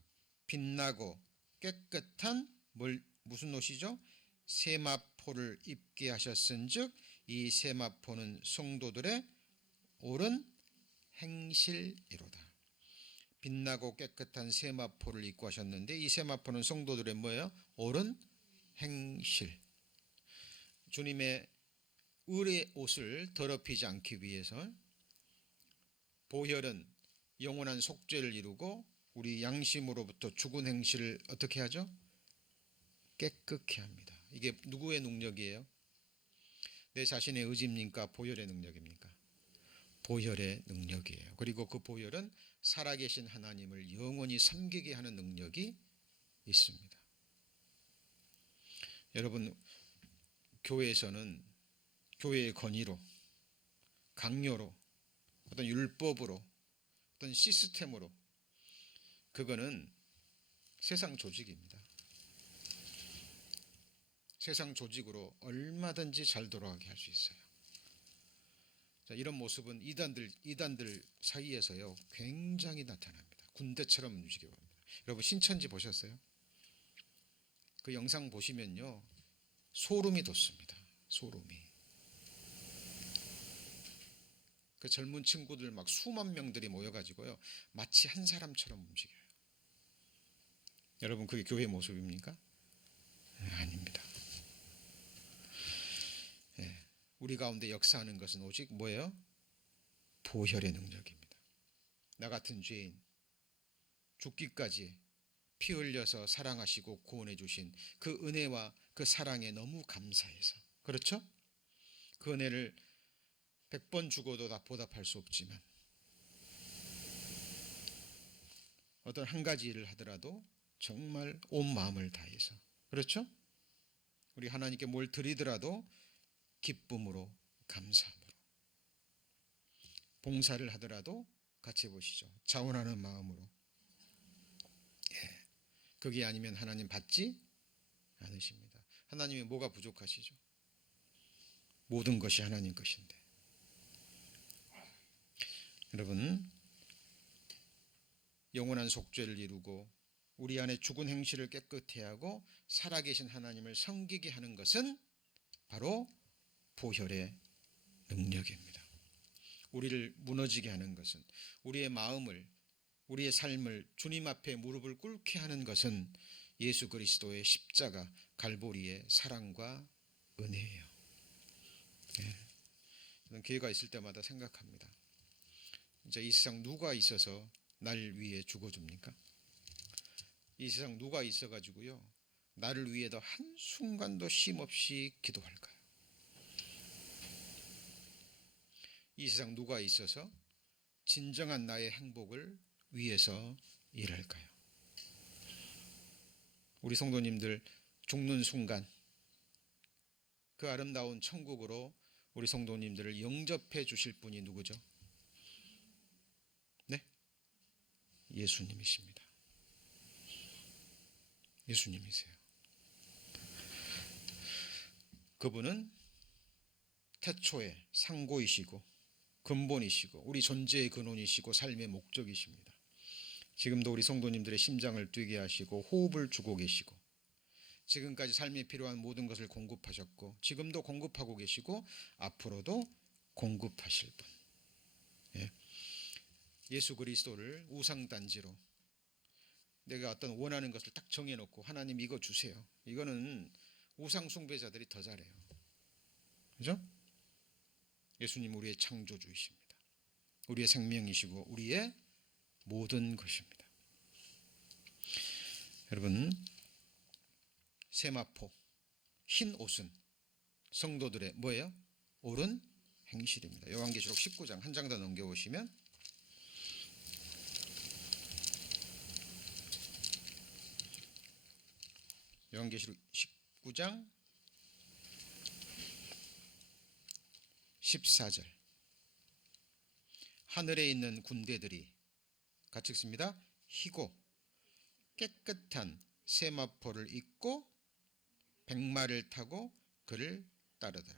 빛나고 깨끗한 무슨 옷이죠? 세마포를 입게 하셨은즉 이 세마포는 성도들의 옳은 행실이로다. 빛나고 깨끗한 세마포를 입고 하셨는데 이 세마포는 성도들의 뭐예요? 옳은 행실. 주님의 의의 옷을 더럽히지 않기 위해서 보혈은 영원한 속죄를 이루고 우리 양심으로부터 죽은 행실을 어떻게 하죠? 깨끗게 합니다. 이게 누구의 능력이에요? 내 자신의 의지입니까? 보혈의 능력입니까? 보혈의 능력이에요. 그리고 그 보혈은 살아계신 하나님을 영원히 섬기게 하는 능력이 있습니다. 여러분, 교회에서는 교회의 권위로, 강요로, 어떤 율법으로, 어떤 시스템으로, 그거는 세상 조직입니다. 세상 조직으로 얼마든지 잘 돌아가게 할 수 있어요. 자, 이런 모습은 이단들 사이에서요 굉장히 나타납니다. 군대처럼 움직여 봅니다. 여러분 신천지 보셨어요? 그 영상 보시면요 소름이 돋습니다. 소름이. 그 젊은 친구들 막 수만 명들이 모여가지고요 마치 한 사람처럼 움직여요. 여러분 그게 교회의 모습입니까? 아닙니다. 우리 가운데 역사하는 것은 오직 뭐예요? 보혈의 능력입니다. 나 같은 죄인 죽기까지 피 흘려서 사랑하시고 구원해 주신 그 은혜와 그 사랑에 너무 감사해서, 그렇죠? 그 은혜를 100번 죽어도 다 보답할 수 없지만 어떤 한 가지 일을 하더라도 정말 온 마음을 다해서, 그렇죠? 우리 하나님께 뭘 드리더라도 기쁨으로, 감사함으로, 봉사를 하더라도 같이 보시죠. 자원하는 마음으로. 그게 아니면 하나님 받지 않으십니다. 하나님이 뭐가 부족하시죠? 모든 것이 하나님 것인데. 여러분, 영원한 속죄를 이루고 우리 안에 죽은 행실을 깨끗해 하고 살아계신 하나님을 섬기게 하는 것은 바로 보혈의 능력입니다. 우리를 무너지게 하는 것은, 우리의 마음을, 우리의 삶을 주님 앞에 무릎을 꿇게 하는 것은 예수 그리스도의 십자가 갈보리의 사랑과 은혜예요. 저는 기회가 있을 때마다 생각합니다. 이제 이 세상 누가 있어서 날 위해 죽어줍니까? 이 세상 누가 있어가지고요 나를 위해 더 한순간도 쉼없이 기도할까요? 이 세상 누가 있어서 진정한 나의 행복을 위해서 일할까요? 우리 성도님들 죽는 순간 그 아름다운 천국으로 우리 성도님들을 영접해 주실 분이 누구죠? 네? 예수님이십니다. 예수님이세요. 그분은 태초의 상고이시고 근본이시고 우리 존재의 근원이시고 삶의 목적이십니다. 지금도 우리 성도님들의 심장을 뛰게 하시고 호흡을 주고 계시고 지금까지 삶에 필요한 모든 것을 공급하셨고 지금도 공급하고 계시고 앞으로도 공급하실 분. 예수 그리스도를 우상단지로 내가 어떤 원하는 것을 딱 정해놓고 하나님 이거 주세요. 이거는 우상 숭배자들이 더 잘해요. 그죠? 예수님 우리의 창조주이십니다. 우리의 생명이시고 우리의 모든 것입니다. 여러분, 세마포, 흰 옷은 성도들의 뭐예요? 옳은 행실입니다. 요한계시록 19장 한 장 더 넘겨보시면 요한계시록 19장 14절 하늘에 있는 군대들이 같이 읽습니다. 희고 깨끗한 세마포를 입고 백마를 타고 그를 따르더라.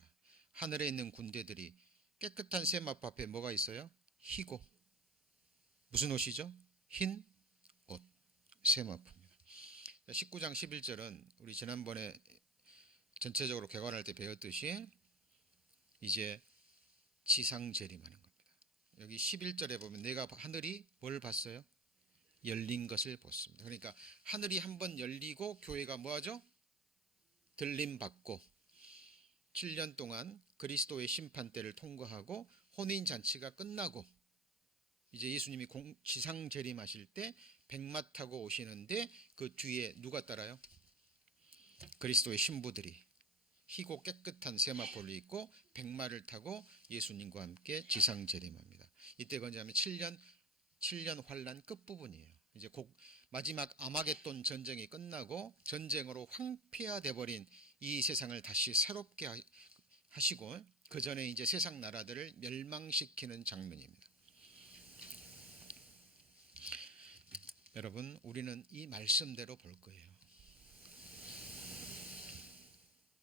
하늘에 있는 군대들이 깨끗한 세마포 앞에 뭐가 있어요? 희고. 무슨 옷이죠? 흰 옷, 세마포입니다. 19장 11절은 우리 지난번에 전체적으로 개관할 때 배웠듯이 이제 지상 재림하는 겁니다. 여기 11절에 보면 내가 하늘이 뭘 봤어요? 열린 것을 봤습니다. 그러니까 하늘이 한번 열리고 교회가 뭐하죠? 들림받고 7년 동안 그리스도의 심판대를 통과하고 혼인잔치가 끝나고 이제 예수님이 지상 재림하실 때 백마 타고 오시는데 그 뒤에 누가 따라요? 그리스도의 신부들이 희고 깨끗한 세마포를 입고 백마를 타고 예수님과 함께 지상 재림합니다. 이때가 언제냐면 7년 환란 끝부분이에요. 이제 마지막 아마겟돈 전쟁이 끝나고 전쟁으로 황폐화돼 버린 이 세상을 다시 새롭게 하시고 그 전에 이제 세상 나라들을 멸망시키는 장면입니다. 여러분, 우리는 이 말씀대로 볼 거예요.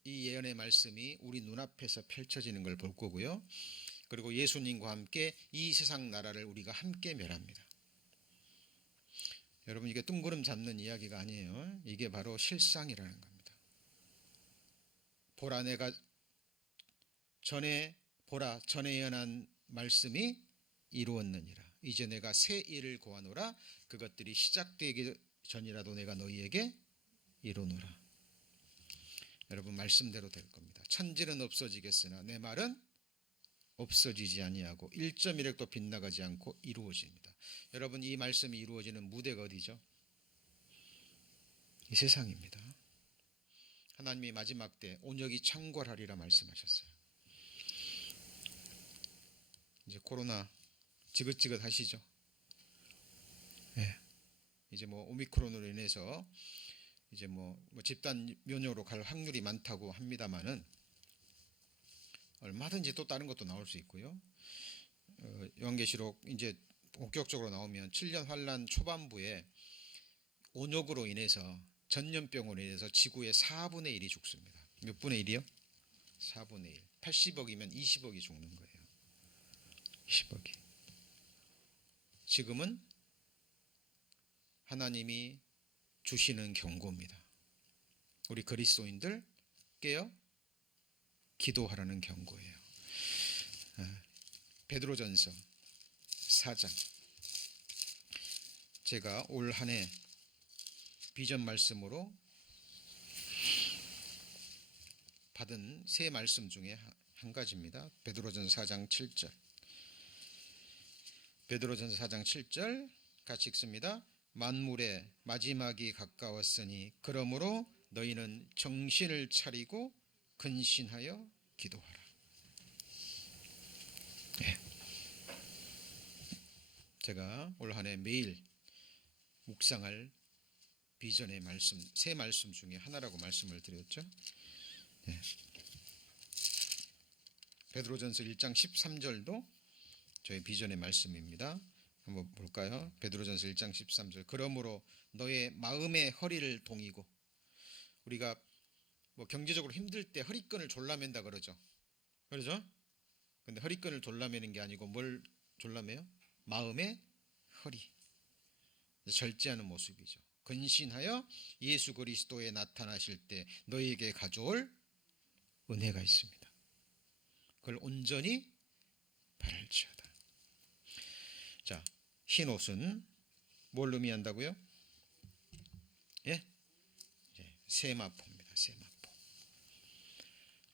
이 예언의 말씀이 우리 눈앞에서 펼쳐지는 걸 볼 거고요. 그리고 예수님과 함께 이 세상 나라를 우리가 함께 멸합니다. 여러분, 이게 뜬구름 잡는 이야기가 아니에요. 이게 바로 실상이라는 겁니다. 보라, 내가 전에 예언한 말씀이 이루었느니라. 이제 내가 새 일을 고하노라. 그것들이 시작되기 전이라도 내가 너희에게 이루노라. 여러분, 말씀대로 될 겁니다. 천지는 없어지겠으나 내 말은 없어지지 아니하고 1.1획도 빗나가지 않고 이루어집니다. 여러분, 이 말씀이 이루어지는 무대가 어디죠? 이 세상입니다. 하나님이 마지막 때 온역이 창궐하리라 말씀하셨어요. 이제 코로나 지긋지긋 하시죠? 네. 이제 오미크론으로 인해서 이제 집단 면역으로 갈 확률이 많다고 합니다만은 얼마든지 또 다른 것도 나올 수 있고요. 요한계시록 이제 본격적으로 나오면 7년 환란 초반부에 온역으로 인해서 전염병으로 인해서 지구의 4분의 1이 죽습니다. 몇 분의 1이요? 4분의 1. 80억이면 20억이 죽는 거예요. 20억이. 지금은 하나님이 주시는 경고입니다. 우리 그리스도인들 깨어 기도하라는 경고예요. 베드로전서 4장. 제가 올 한 해 비전 말씀으로 받은 세 말씀 중에 한 가지입니다. 베드로전서 4장 7절. 베드로전서 4장 7절 같이 읽습니다. 만물의 마지막이 가까웠으니 그러므로 너희는 정신을 차리고 근신하여 기도하라. 네. 제가 올 한 해 매일 묵상할 비전의 말씀, 세 말씀 중에 하나라고 말씀을 드렸죠. 네. 베드로전서 1장 13절도 저희 비전의 말씀입니다. 한번 볼까요? 베드로전서 1장 13절. 그러므로 너의 마음의 허리를 동이고, 우리가 뭐 경제적으로 힘들 때 허리끈을 졸라맨다 그러죠. 그러죠? 근데 허리끈을 졸라매는 게 아니고 뭘 졸라매요? 마음의 허리. 절제하는 모습이죠. 근신하여 예수 그리스도에 나타나실 때 너희에게 가져올 은혜가 있습니다. 그걸 온전히 바랄지어다. 자, 흰 옷은 뭘 의미한다고요? 예? 세마포입니다. 세마포.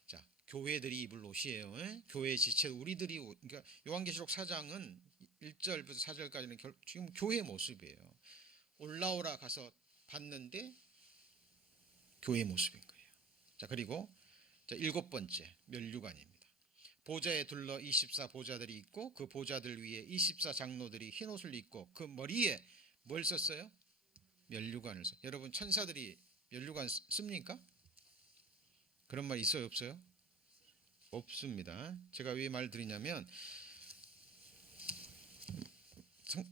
자, 교회들이 입을 옷이에요. 예? 교회 지체 우리들이, 그러니까 요한계시록 4장은 1절부터 4절까지는 지금 교회 모습이에요. 올라오라 가서 봤는데 교회 모습인 거예요. 자, 그리고 자, 7번째 면류관입니다. 보좌에 둘러 24 보좌들이 있고 그 보좌들 위에 24 장로들이 흰 옷을 입고 그 머리에 뭘 썼어요? 면류관을 써. 여러분 천사들이 면류관 씁니까? 그런 말 있어요, 없어요? 없습니다. 제가 왜 말 드리냐면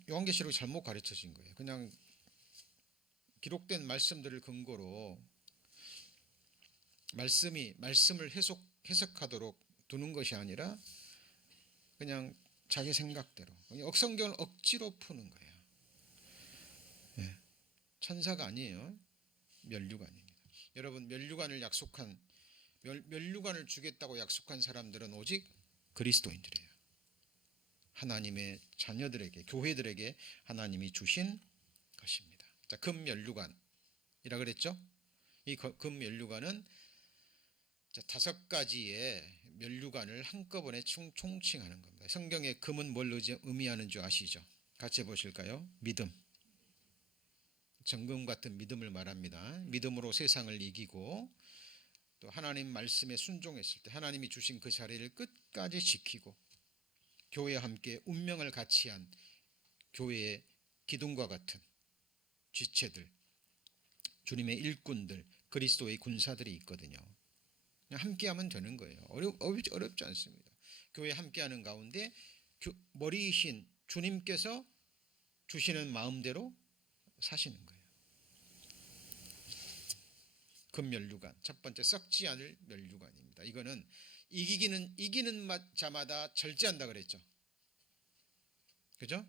요한계시록이 잘못 가르쳐진 거예요. 그냥 기록된 말씀들을 근거로 말씀을 해석하도록 두는 것이 아니라 그냥 자기 생각대로 성경을 억지로 푸는 거예요. 네. 천사가 아니에요. 면류관입니다. 여러분 면류관을 주겠다고 약속한 사람들은 오직 그리스도인들이에요. 하나님의 자녀들에게, 교회들에게 하나님이 주신 것입니다. 자, 금면류관이라 그랬죠? 이 금면류관은 5가지의 면류관을 한꺼번에 총칭하는 겁니다. 성경의 금은 뭘 의미하는 줄 아시죠? 같이 보실까요? 믿음. 정금 같은 믿음을 말합니다. 믿음으로 세상을 이기고 또 하나님 말씀에 순종했을 때 하나님이 주신 그 자리를 끝까지 지키고 교회와 함께 운명을 같이 한 교회의 기둥과 같은 지체들, 주님의 일꾼들, 그리스도의 군사들이 있거든요. 함께하면 되는 거예요. 어렵지 않습니다. 교회 함께하는 가운데 머리이신 주님께서 주시는 마음대로 사시는 거예요. 금면류관, 첫 번째 썩지 않을 면류관입니다. 이거는 이기는 자마다 절제한다 그랬죠. 그죠?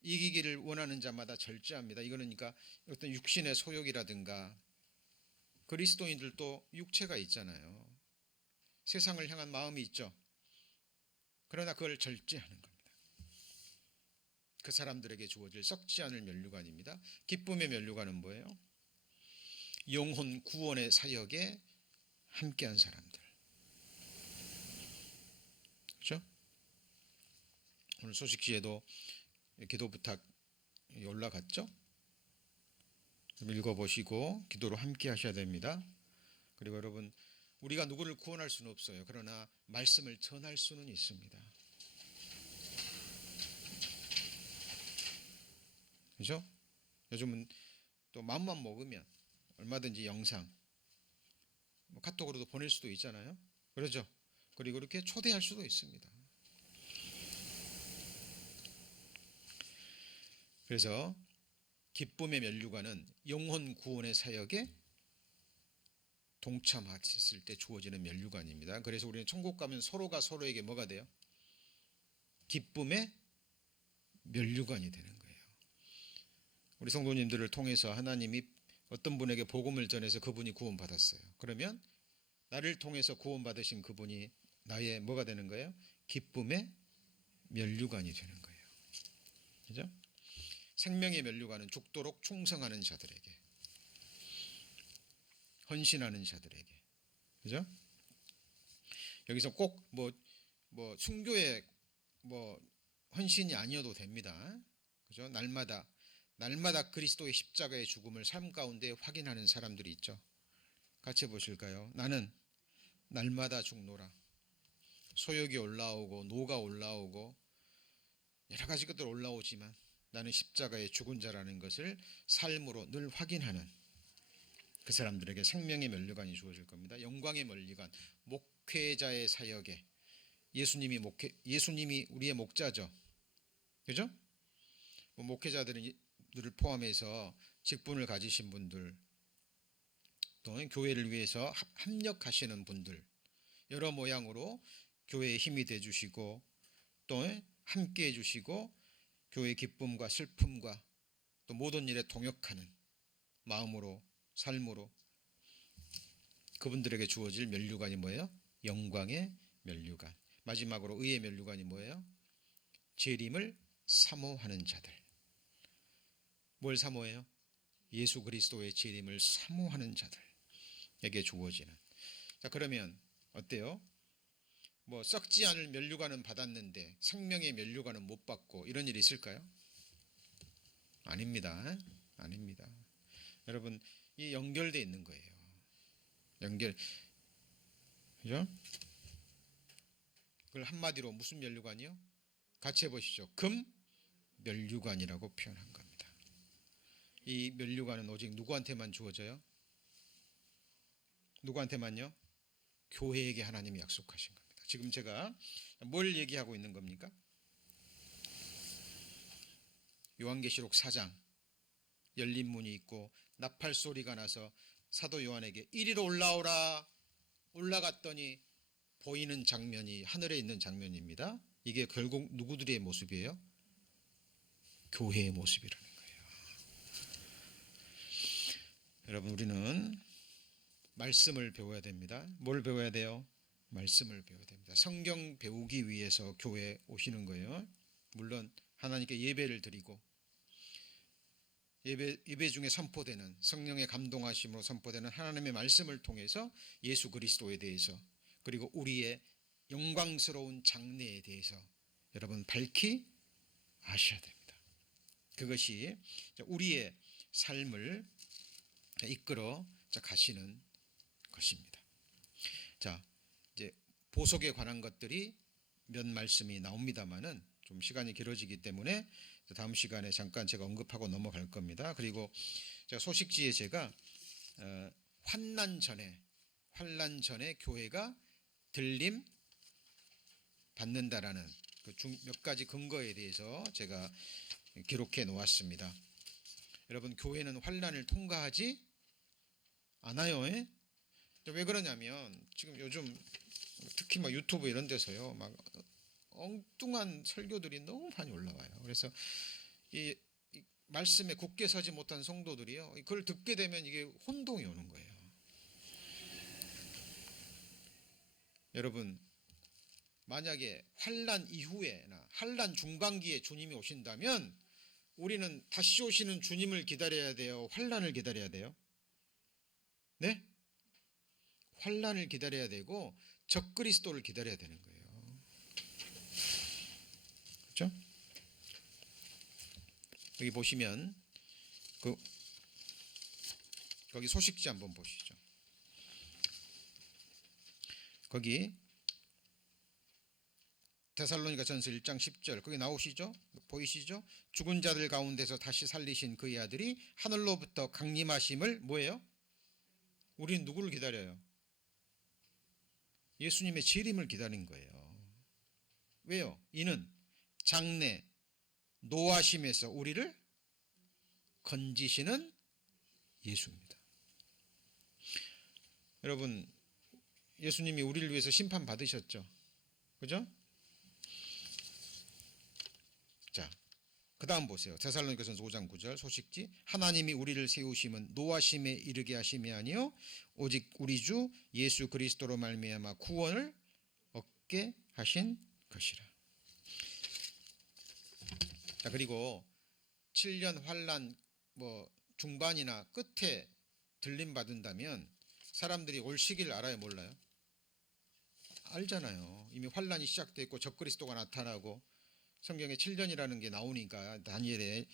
이기기를 원하는 자마다 절제합니다. 이거는 그러니까 어떤 육신의 소욕이라든가 그리스도인들도 육체가 있잖아요. 세상을 향한 마음이 있죠. 그러나 그걸 절제하는 겁니다. 그 사람들에게 주어질 썩지 않을 면류관입니다. 기쁨의 면류관은 뭐예요? 영혼 구원의 사역에 함께한 사람들. 그렇죠? 오늘 소식지에도 기도 부탁 올라갔죠? 읽어보시고 기도로 함께 하셔야 됩니다. 그리고 여러분, 우리가 누구를 구원할 수는 없어요. 그러나 말씀을 전할 수는 있습니다. 그죠? 요즘은 또 마음만 먹으면 얼마든지 영상, 카톡으로도 보낼 수도 있잖아요. 그러죠? 그리고 이렇게 초대할 수도 있습니다. 그래서 기쁨의 면류관은 영혼 구원의 사역에 동참했을 때 주어지는 면류관입니다. 그래서 우리는 천국 가면 서로가 서로에게 뭐가 돼요? 기쁨의 면류관이 되는 거예요. 우리 성도님들을 통해서 하나님이 어떤 분에게 복음을 전해서 그분이 구원받았어요. 그러면 나를 통해서 구원받으신 그분이 나의 뭐가 되는 거예요? 기쁨의 면류관이 되는 거예요. 그죠? 생명의 면류관은 죽도록 충성하는 자들에게, 헌신하는 자들에게, 그죠? 여기서 꼭 뭐 순교의 헌신이 아니어도 됩니다. 그죠? 날마다 그리스도의 십자가의 죽음을 삶 가운데 확인하는 사람들이 있죠. 같이 보실까요? 나는 날마다 죽노라. 소욕이 올라오고 노가 올라오고 여러 가지 것들 올라오지만 나는 십자가의 죽은 자라는 것을 삶으로 늘 확인하는 그 사람들에게 생명의 면류관이 주어질 겁니다. 영광의 면류관, 목회자의 사역에 예수님이 우리의 목자죠. 그죠? 목회자들을 포함해서 직분을 가지신 분들, 또 교회를 위해서 합력하시는 분들, 여러 모양으로 교회에 힘이 돼 주시고 또 함께 해 주시고 교회의 기쁨과 슬픔과 또 모든 일에 동역하는 마음으로, 삶으로 그분들에게 주어질 면류관이 뭐예요? 영광의 면류관. 마지막으로 의의 면류관이 뭐예요? 재림을 사모하는 자들. 뭘 사모해요? 예수 그리스도의 재림을 사모하는 자들에게 주어지는. 자, 그러면 어때요? 뭐 썩지 않을 면류관은 받았는데 생명의 면류관은 못 받고 이런 일이 있을까요? 아닙니다. 아닙니다. 여러분, 이 연결되어 있는 거예요. 연결. 그죠? 그걸 한마디로 무슨 면류관이요? 같이 해보시죠. 금 면류관이라고 표현한 겁니다. 이 면류관은 오직 누구한테만 주어져요? 누구한테만요? 교회에게 하나님이 약속하신 겁니다. 지금 제가 뭘 얘기하고 있는 겁니까? 요한계시록 4장 열린 문이 있고 나팔 소리가 나서 사도 요한에게 이리로 올라오라. 올라갔더니 보이는 장면이 하늘에 있는 장면입니다. 이게 결국 누구들의 모습이에요? 교회의 모습이라는 거예요. 여러분, 우리는 말씀을 배워야 됩니다. 뭘 배워야 돼요? 말씀을 배워야 됩니다. 성경 배우기 위해서 교회에 오시는 거예요. 물론 하나님께 예배를 드리고 예배 중에 선포되는 성령의 감동하심으로 선포되는 하나님의 말씀을 통해서 예수 그리스도에 대해서 그리고 우리의 영광스러운 장래에 대해서 여러분 밝히 아셔야 됩니다. 그것이 우리의 삶을 이끌어 가시는 것입니다. 자, 이제 보석에 관한 것들이 몇 말씀이 나옵니다만은 좀 시간이 길어지기 때문에 다음 시간에 잠깐 제가 언급하고 넘어갈 겁니다. 그리고 제가 소식지에 제가 환난 전에 교회가 들림 받는다라는 그 몇 가지 근거에 대해서 제가 기록해 놓았습니다. 여러분, 교회는 환난을 통과하지 않아요. 왜 그러냐면 지금 요즘 특히 막 유튜브 이런 데서요, 막 엉뚱한 설교들이 너무 많이 올라와요. 그래서 이 말씀에 굳게 서지 못한 성도들이요, 그걸 듣게 되면 이게 혼동이 오는 거예요. 여러분, 만약에 환난 이후에나 환난 중반기에 주님이 오신다면 우리는 다시 오시는 주님을 기다려야 돼요? 환난을 기다려야 돼요? 네? 환난을 기다려야 되고 적그리스도를 기다려야 되는 거예요. 그렇죠? 여기 보시면 거기 소식지 한번 보시죠. 거기 데살로니가전서 1장 10절 거기 나오시죠? 보이시죠? 죽은 자들 가운데서 다시 살리신 그의 아들이 하늘로부터 강림하심을 뭐예요? 우리는 누구를 기다려요? 예수님의 재림을 기다린 거예요. 왜요? 이는 장래 노하심에서 우리를 건지시는 예수입니다. 여러분, 예수님이 우리를 위해서 심판 받으셨죠? 그죠? 자, 그 다음 보세요. 데살로니가전서 5장 9절 소식지. 하나님이 우리를 세우심은 노하심에 이르게 하심이 아니요 오직 우리 주 예수 그리스도로 말미암아 구원을 얻게 하신 것이라. 자, 그리고 7년 환난 중반이나 끝에 들림 받는다면 사람들이 올 시기를 알아요, 몰라요? 알잖아요. 이미 환난이 시작됐고 적그리스도가 나타나고 성경에 7년이라는 게 나오니까 다니엘의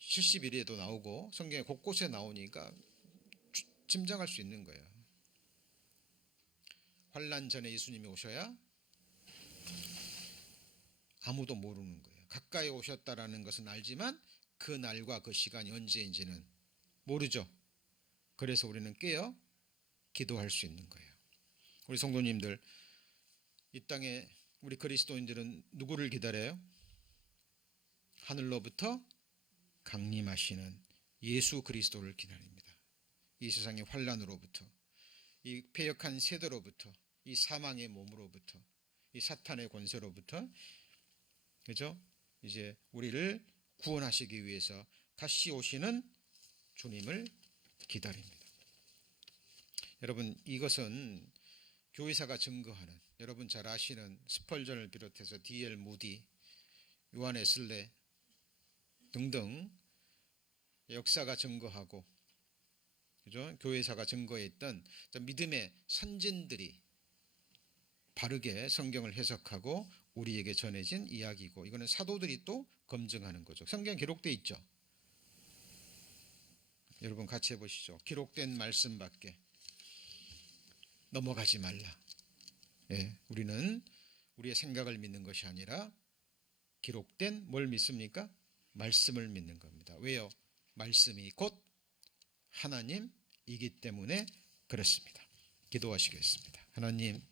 70일에도 나오고 성경에 곳곳에 나오니까 짐작할 수 있는 거예요. 환난 전에 예수님이 오셔야 아무도 모르는 거예요. 가까이 오셨다라는 것은 알지만 그 날과 그 시간이 언제인지는 모르죠. 그래서 우리는 깨어 기도할 수 있는 거예요. 우리 성도님들, 이 땅에 우리 그리스도인들은 누구를 기다려요? 하늘로부터 강림하시는 예수 그리스도를 기다립니다. 이 세상의 환난으로부터, 이 패역한 세대로부터, 이 사망의 몸으로부터, 이 사탄의 권세로부터, 그죠? 이제 우리를 구원하시기 위해서 다시 오시는 주님을 기다립니다. 여러분, 이것은 교회사가 증거하는, 여러분 잘 아시는 스펄전을 비롯해서 D.L. 무디, 요한 웨슬레 등등 역사가 증거하고, 그죠? 교회사가 증거했던 믿음의 선진들이 바르게 성경을 해석하고 우리에게 전해진 이야기고, 이거는 사도들이 또 검증하는 거죠. 성경 기록되어 있죠. 여러분 같이 해보시죠. 기록된 말씀 밖에 넘어가지 말라. 예, 우리는 우리의 생각을 믿는 것이 아니라 기록된 뭘 믿습니까? 말씀을 믿는 겁니다. 왜요? 말씀이 곧 하나님이기 때문에 그렇습니다. 기도하시겠습니다. 하나님,